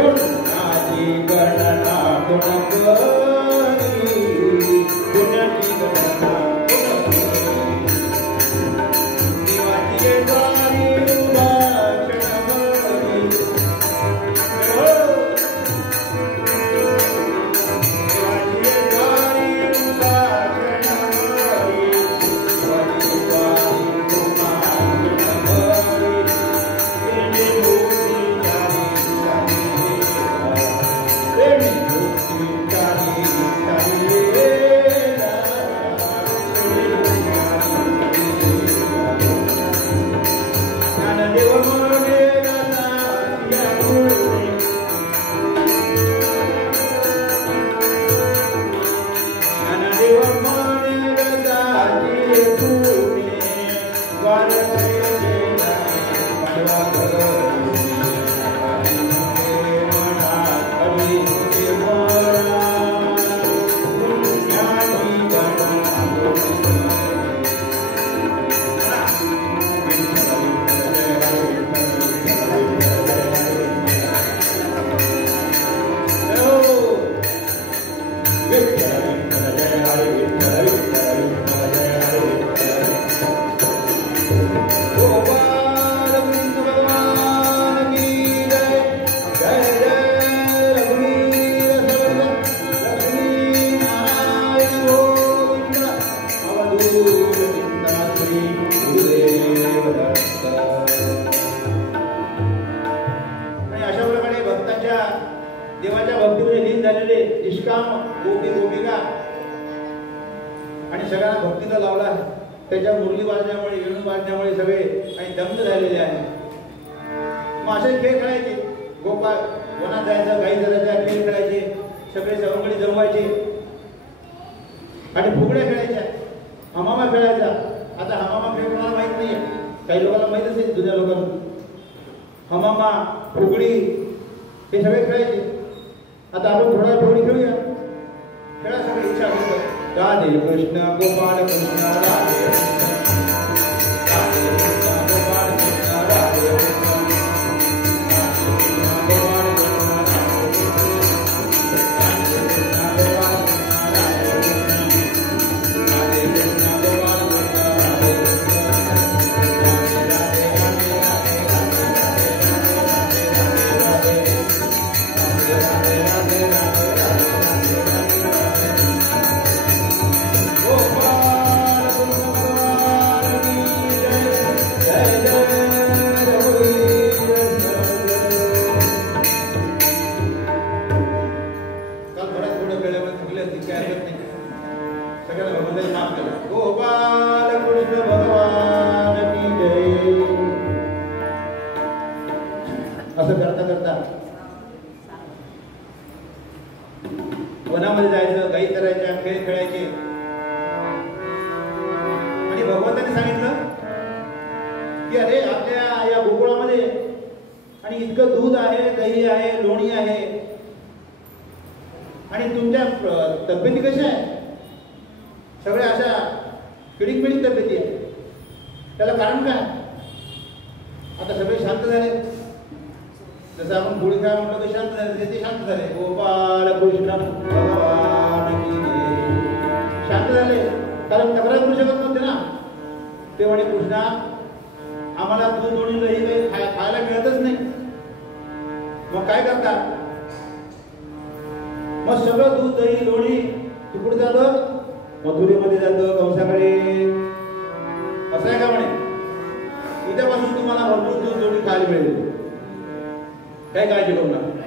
पुण्याची गणना कोण करी पुण्याची गणना देवाची द्वारी उभा क्षणभरी देवाची द्वारी उभा क्षणभरी देवाची द्वारी उभा क्षणभरी देवी मुक्ती चारी देवी मुक्ती चारी ज्ञानदेव मने गता ज्ञानदेव मने गता तुमे द्वार गेला पाडवा करो मना करी देवरा पुण्याची गणना अशा प्रकारे भक्तांच्या देवाच्या भक्तीमध्ये लीन झालेले निष्काम गोपी गोपिका आणि सगळ्यांना भक्तीला लावला त्याच्या मुरली वाजण्यामुळे वेणू वाजण्यामुळे सगळे आणि दंग झालेले आहे. मग असे खेळ खेळायचे गोपाळ वनात जायचं गाई चरायच्या खेळ खेळायचे सगळे सवंगडी जमवायचे आणि फुगड्या खेळायच्या हमामा खेळायचा. आता हमामा खेळ कोणाला माहित नाहीये काही लोकांना माहित असेल जुन्या लोकांना हमामा फुगडी हे सगळे खेळायचे. आता आपण थोडा फुगडी खेळूया खेळा सगळी इच्छा होतं. राधे कृष्ण गोपाळ कृष्ण राधे राधे कृष्ण गोपाळ कृष्ण राधे कृष्ण गोपाळ कृष्ण राधे कृष्ण गोपाळ कृष्ण राधे कृष्ण राधे कृष्ण गोपाळ कृष्ण राधे कृष्ण राधे राधे राधे राधे असं करता करता वनामध्ये जायचं गाई चरायच्या खेळ खेळायचे आणि भगवंतांनी सांगितलं की अरे आपल्या या गोकुळामध्ये आणि इतकं दूध आहे दही आहे लोणी आहे आणि तुमच्या तब्येती कशा आहे सगळ्या अशा किडीक पिडीक तब्येती आहे त्याला कारण काय. आता सगळे शांत झाले जसं आपण गोळी काय म्हणतो ते शांत झाले ते शांत झाले. गोपाळ कृष्ण भगवान की जय. शांत झाले कारण तक्रार करू शकत नव्हते ना. ते म्हणे कृष्णा आम्हाला दूध लोणी दही काही खायला मिळतच नाही मग काय करता. मग सगळं दूध दही लोणी तिकडे जातं मथुरेमध्ये जातं कंसाकडे असं आहे का म्हणे. उद्यापासून तुम्हाला भरपूर दूध लोणी खायला मिळेल काय काळजी करू नका.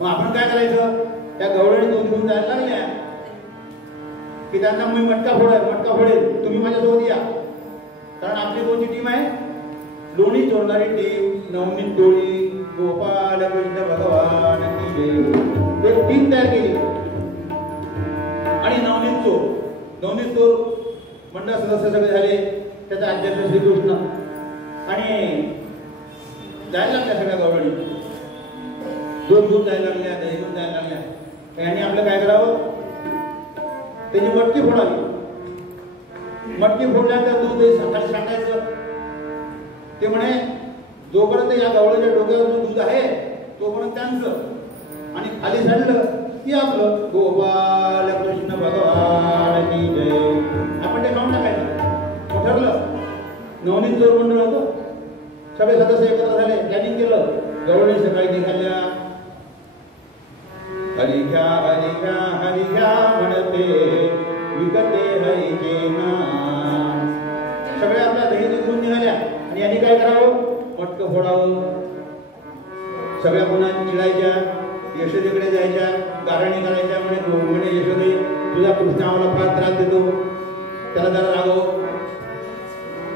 मग आपण काय करायचं त्या गवळणी दूध घेऊन जायला लागल्या की त्यांना मी मटका फोडेल तुम्ही माझ्यासोबत या. कारण आपली कोणती टीम आहे लोणी चोरणारी टीम नवनीत टोळी गोपाल कृष्ण भगवान की जय एक टीम तयार केली. आणि नवनीत चोर मंडळ सदस्य सगळे झाले त्याचा अध्यक्ष श्रीकृष्ण आणि जायला लागल्या सगळ्या गवळणी दूध घेऊन जायला लागल्या दही घेऊन जायला लागल्या. यांनी आपलं काय करावं त्याची मटकी फोडावी. मटकी फोडल्यानंतर दूध दही सकाळी सांगायचं. ते म्हणे जोपर्यंत या गवळीच्या डोक्यावर दूध आहे तोपर्यंत त्यांचं आणि खाली सांडलं की आपलं गोपाल कृष्ण भगवान की जय. आपण ते खाऊन टाकायचं. ठरलं. नवनीत जोर मंडळ होतं. सगळे सदस्य एकत्र झाले, प्लॅनिंग केलं. गवळणी सकाळी निघाल्या. हरी घ्या म्हणते विकते हरीचे नाम. सगळ्या आपल्या दही घेऊन निघाल्या आणि यांनी काय करावं? मटकं फोडावं. सगळ्या पुन्हा चिडायच्या, यशोदेकडे जायच्या, गारणी करायच्या. म्हणे यशोदे तुझा कृष्ण आम्हाला फार त्रास देतो, त्याला जरा रागव.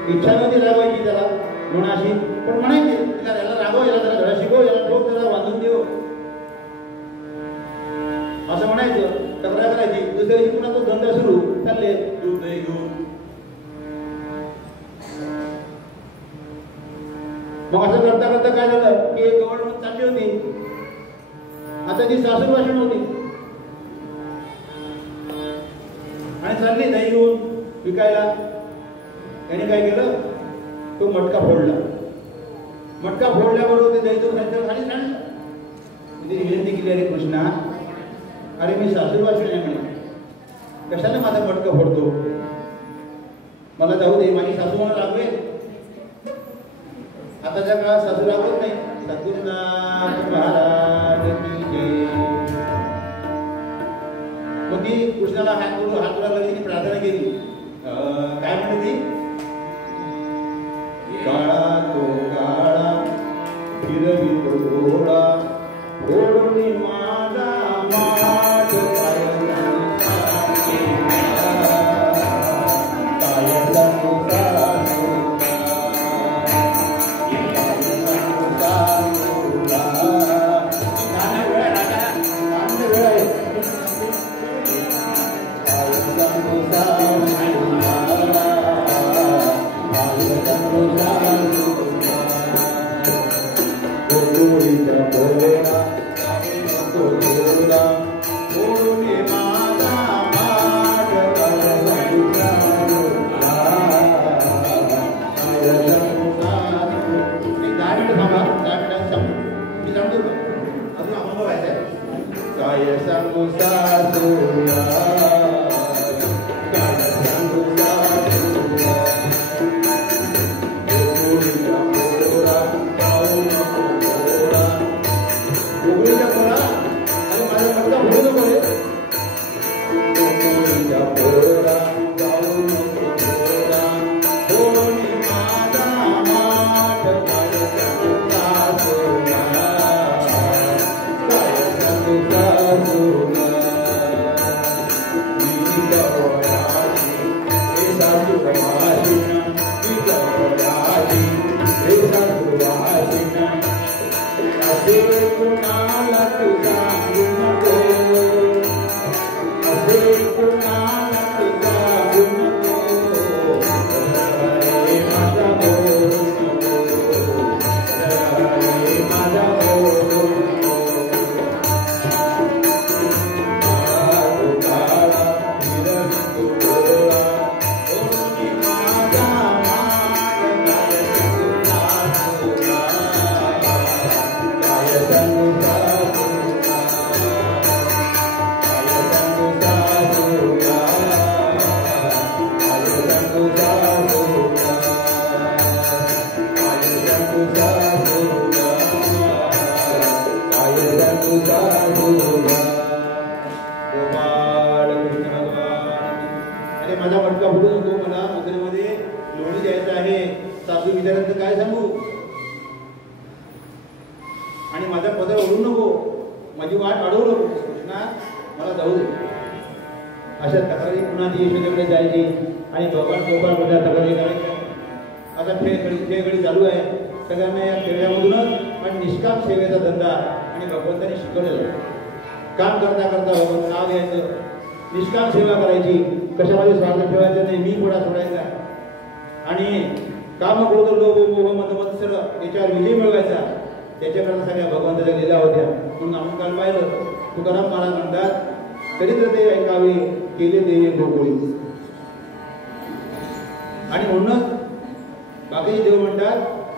इच्छा नव्हती रागवायची त्याला म्हणाशी, पण म्हणायची तिला याला रागव, याला जरा धडा शिकव, याला ठोक, त्याला बांधून देऊ असं म्हणायचं. तक्रार करायची. दुसऱ्या दिवशी पुन्हा तो धंदा सुरू. चालले दूध दही घेऊन. मग असं करता करता काय झालं की एक गव्हर्नमेंट चालली होती. आता ती सासू भाषण होती आणि चालली दही घेऊन विकायला. त्याने काय केलं? तो मटका फोडला. मटका फोडल्याबरोबर ते दही तो त्यांच्या खाली सांडलं. तिने विनंती केली, अरे कृष्णा, अरे मी सासू भाषण आहे म्हणे, कशाला माझा मटका फोडतो? मला जाऊ दे, माझी सासू मला रागवेल. आताच्या काळात सासू रागवत नाही. सद्गुरुनाथ महाराज की जय. मग ती कृष्णाला हात जोडायला लागली, ती प्रार्थना केली. काय म्हणते ती? काळा तो काळा फिरवितो घोडा, घोडून माझा माठ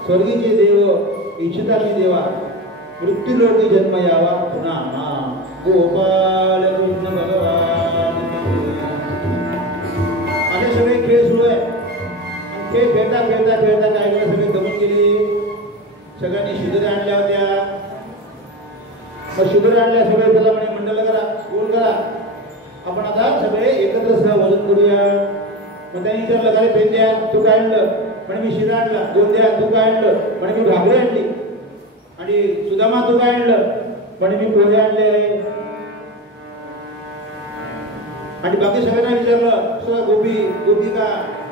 स्वर्गीचे देव इच्छिता की देवा मृत्यूलोकी जन्म यावा पुन्हा. गोपाल कृष्ण भगवान असे सगळे खेळ सुरू आहे. खेळ खेळता खेळता खेळता काय केलं सगळे दमून गेले. सगळ्यांनी शिदोऱ्या आणल्या होत्या. मग शिदोऱ्या आणल्या सगळे त्याला म्हणे मंडळ करा गोल करा आपण आता सगळे एकत्र वजन करूया. मग त्यांनी विचारलं काय पेन द्या तू काय आणलं म्हणे मी शिरा आणला. दोन द्या तू काय आणलं म्हणे मी भाकरी आणली. आणि सुदामा तू काय आणलं म्हणे मी पोहे आणले. आणि बाकी सगळ्यांना विचारलं सगळं गोपिका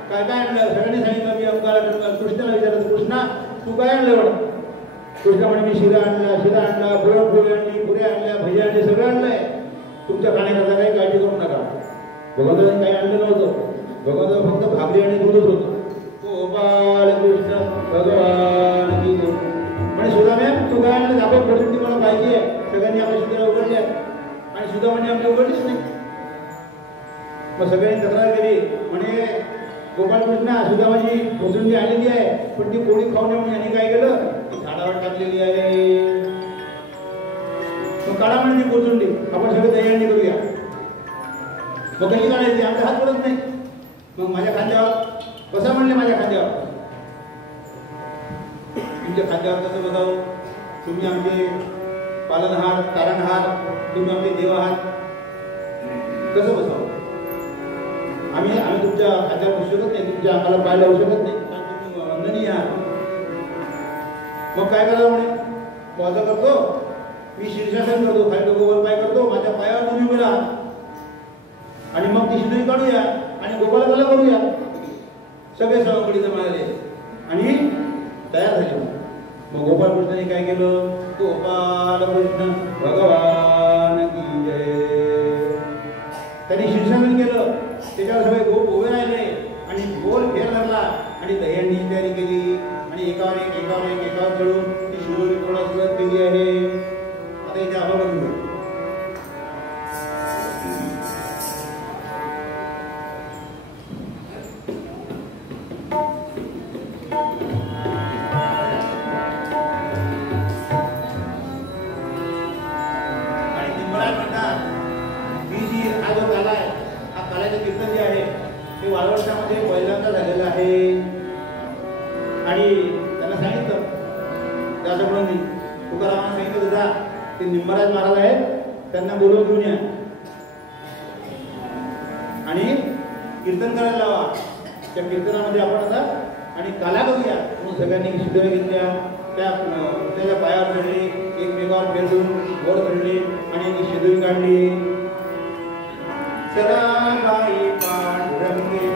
काय काय आणलं सगळ्यांनी सांगितलं मी अमकाला कृष्णाला विचारलं कृष्णा तू काय आणलं म्हणून. कृष्णा म्हणे मी शिरा आणला पुरणपोळी आणली पुऱ्या आणल्या भजी आणली सगळं आणलंय. तुमच्या खाण्याकरता काही काळजी करू नका. भगवंताने काही आणलं नव्हतं. भगवंताला फक्त भाकरी आणि दूधच होतं. गोपाल कृष्ण भगवान की जय. म्हणे सुधा मॅम तू काय आणलं आपण पडून मला पाहिजे आहे. सगळ्यांनी आपल्या शिद्याला उघडल्या आणि सुधा म्हणे आमच्या उघडलीच नाही. मग सगळ्यांनी तक्रार केली म्हणे गोपाल कृष्णा सुद्धा माझी कोसुंडी आलेली आहे पण ती पोळी खाऊन येऊन यांनी काय केलं ती झाडावर टाकलेली आहे. मग काढा म्हणजे ती कोसुंडी आपण सगळे दहीहंडी करूया. मग कशी काढायची आमचा हात पडत नाही. मग माझ्या खांद्यावर बसा म्हणले माझ्या खांद्यावर. तुमच्या खांद्यावर कसं बसावं. तुम्ही आमचे पालनहार तारणहार तुम्ही आमचे देव आहात कसं बसावं. आम्ही तुमच्या खांद्यावर बसू शकत नाही. तुमच्या अंगाला पाय लावू शकत नाही कारण तुम्ही वंदनीय आहात. मग काय करावं म्हणे माझं करतो मी शीर्षासन करतो खाली डोकं पाय करतो माझ्या पायावर तुम्ही उभे राहा आणि मग ती शिदोरी काढूया आणि गोपाला करूया. सगळे सवंगडी जमाले आणि तयार झाले. मग गोपाल कृष्णाने काय केलं गोपाल कृष्ण भगवान की जय. त्यांनी शीर्षासन केलं. त्याच्यावर सगळे गोप उभे राहिले आणि गोल फेर धरला आणि दहीहंडीची तयारी केली आणि एकावर एक चढून ती शिदोरी थोडा सुरुवात केली आहे. आता इथे आपण बघू कीर्तन जे आहे ते वाळवंटामध्ये पहिल्यांदा झालेलं आहे. आणि त्यांना सांगितलं दादापणांनी तुकारामांना सांगितलं दादा ते निंबाराज महाराज आहेत त्यांना बोलवून घेऊन या आणि कीर्तन करायला लावा. त्या कीर्तनामध्ये आपण आता आणि काला करूया. म्हणून सगळ्यांनी शिदोऱ्या घेतल्या. त्याच्या पायावर चढले एकमेकावर फेरून गोड चढले आणि ती शिदोरी काढली. सदाबाई पांडुरंगे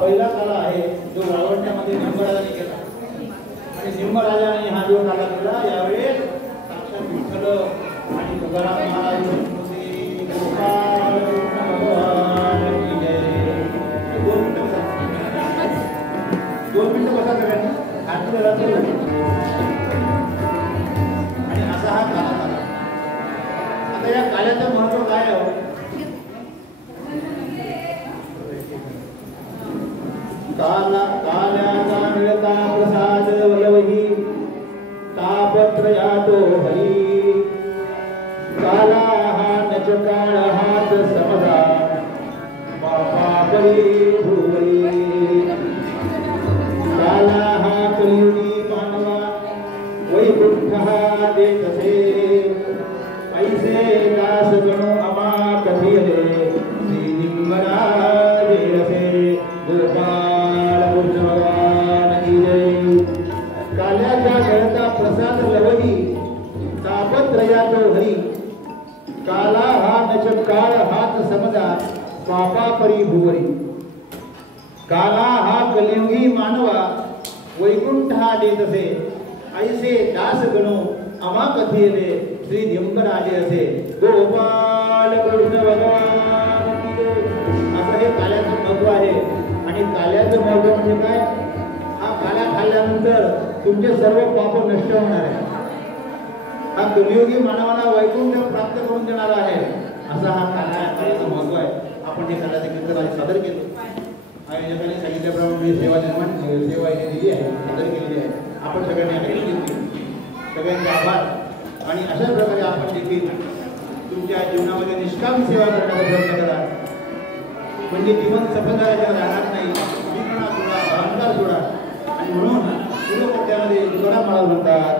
पहिला काला आहे जो वाळवंट्यामध्ये निंबराजाने केला आणि निंबराजाने हा जो काला केला यावेळेस साक्षात विठ्ठल आणि तुकाराम महाराज होते गोपाळ भगवान की जय. 2 मिनिटं बसा सगळ्यांनी हात आणि असा हा काला झाला. आता या काल्याचं महत्व काय आहे? काल्याचा मिळता प्रसाद वलवही तापत्रयातो हरी. काला हा नचकाळ हात समजा पापापरी भुवई. काला हा कलियुगी मानवा वैकुंठ हा देतसे. ऐसे दास गणो अमा कथियले श्री निंबराजे रसे गोपाळ भगवान की जय. काल्याचा गळता प्रसाद लवही तापत्रयातो हरी. काला हा नचकाळ हात समजा पापापरी भुवरी. काला हा कलियुगी मानवा वैकुंठ हा देतसे. ऐसे दास गणो अमा कथियले श्री निंबराजे असे गोपाळ भगवान की जय. असं हे काल्याचं महत्व आहे. आणि काल्याचं महत्व म्हणजे काय? हा काला खाल्ल्यानंतर तुमचे सर्व पाप नष्ट होणार आहे. हा कलियुगी मानवाला वैकुंठ प्राप्त करून देणार आहे. असा हा काल्याचं महत्व आहे. आपण हे काल्याचं कीर्तन आज सादर केलं. आयोजकांनी सांगितल्याप्रमाणे सेवा इथे दिली आहे, सादर केलेली आहे. आपण सगळ्यांनी ऐकून घेतली. सगळ्यांचे आभार. आणि अशा प्रकारे आपण देखील तुमच्या जीवनामध्ये निष्काम सेवा करण्याचा प्रयत्न करा. म्हणजे जीवन सफल राहणार नाही. विघ्न सोडा, अहंकार सोडा. आणि म्हणून पूर्वपत्यामध्ये तुकाराम महाराज म्हणतात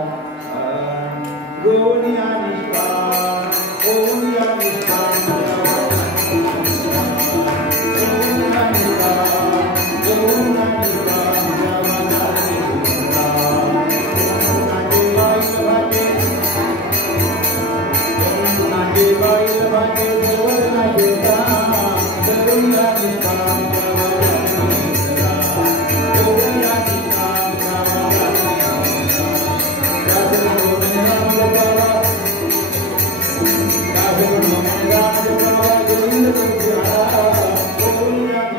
गोनिया निष्काम ओनिया निष्काम ओनिया निष्काम ओनिया निष्काम Govinda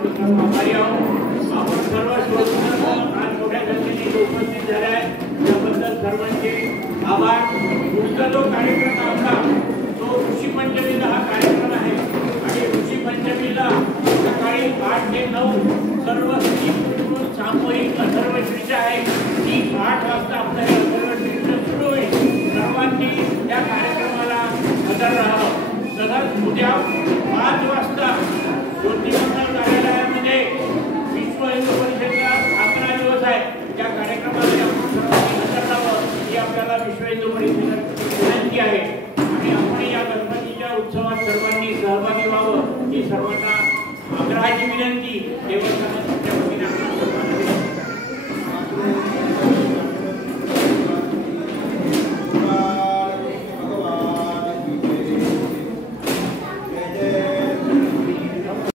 मनापासून आभारी आहोत. आपण सर्व श्रोतृ आज मोठ्या संख्येने उपस्थित झाले आहे त्याबद्दल सर्वांचे आभार. पुढचा जो कार्यक्रम आपला तो ऋषीपंचमीला हा कार्यक्रम आहे आणि ऋषीपंचमीला सकाळी 8 ते 9 सर्व सामूहिक अथर्वशीर्ष आहे. ती 8 वाजता आपलं हे अथर्वशीर्ष सुरू होईल. सर्वांनी त्या कार्यक्रमाला हजर राहावं. तसंच उद्या 5 वाजता ज्योतिमंगल कार्यालयामध्ये विश्व हिंदू परिषदेचा 11 दिवस आहे. त्या कार्यक्रमाला आपण सर्वांनी हजर राहावं ही आपल्याला विश्व हिंदू परिषद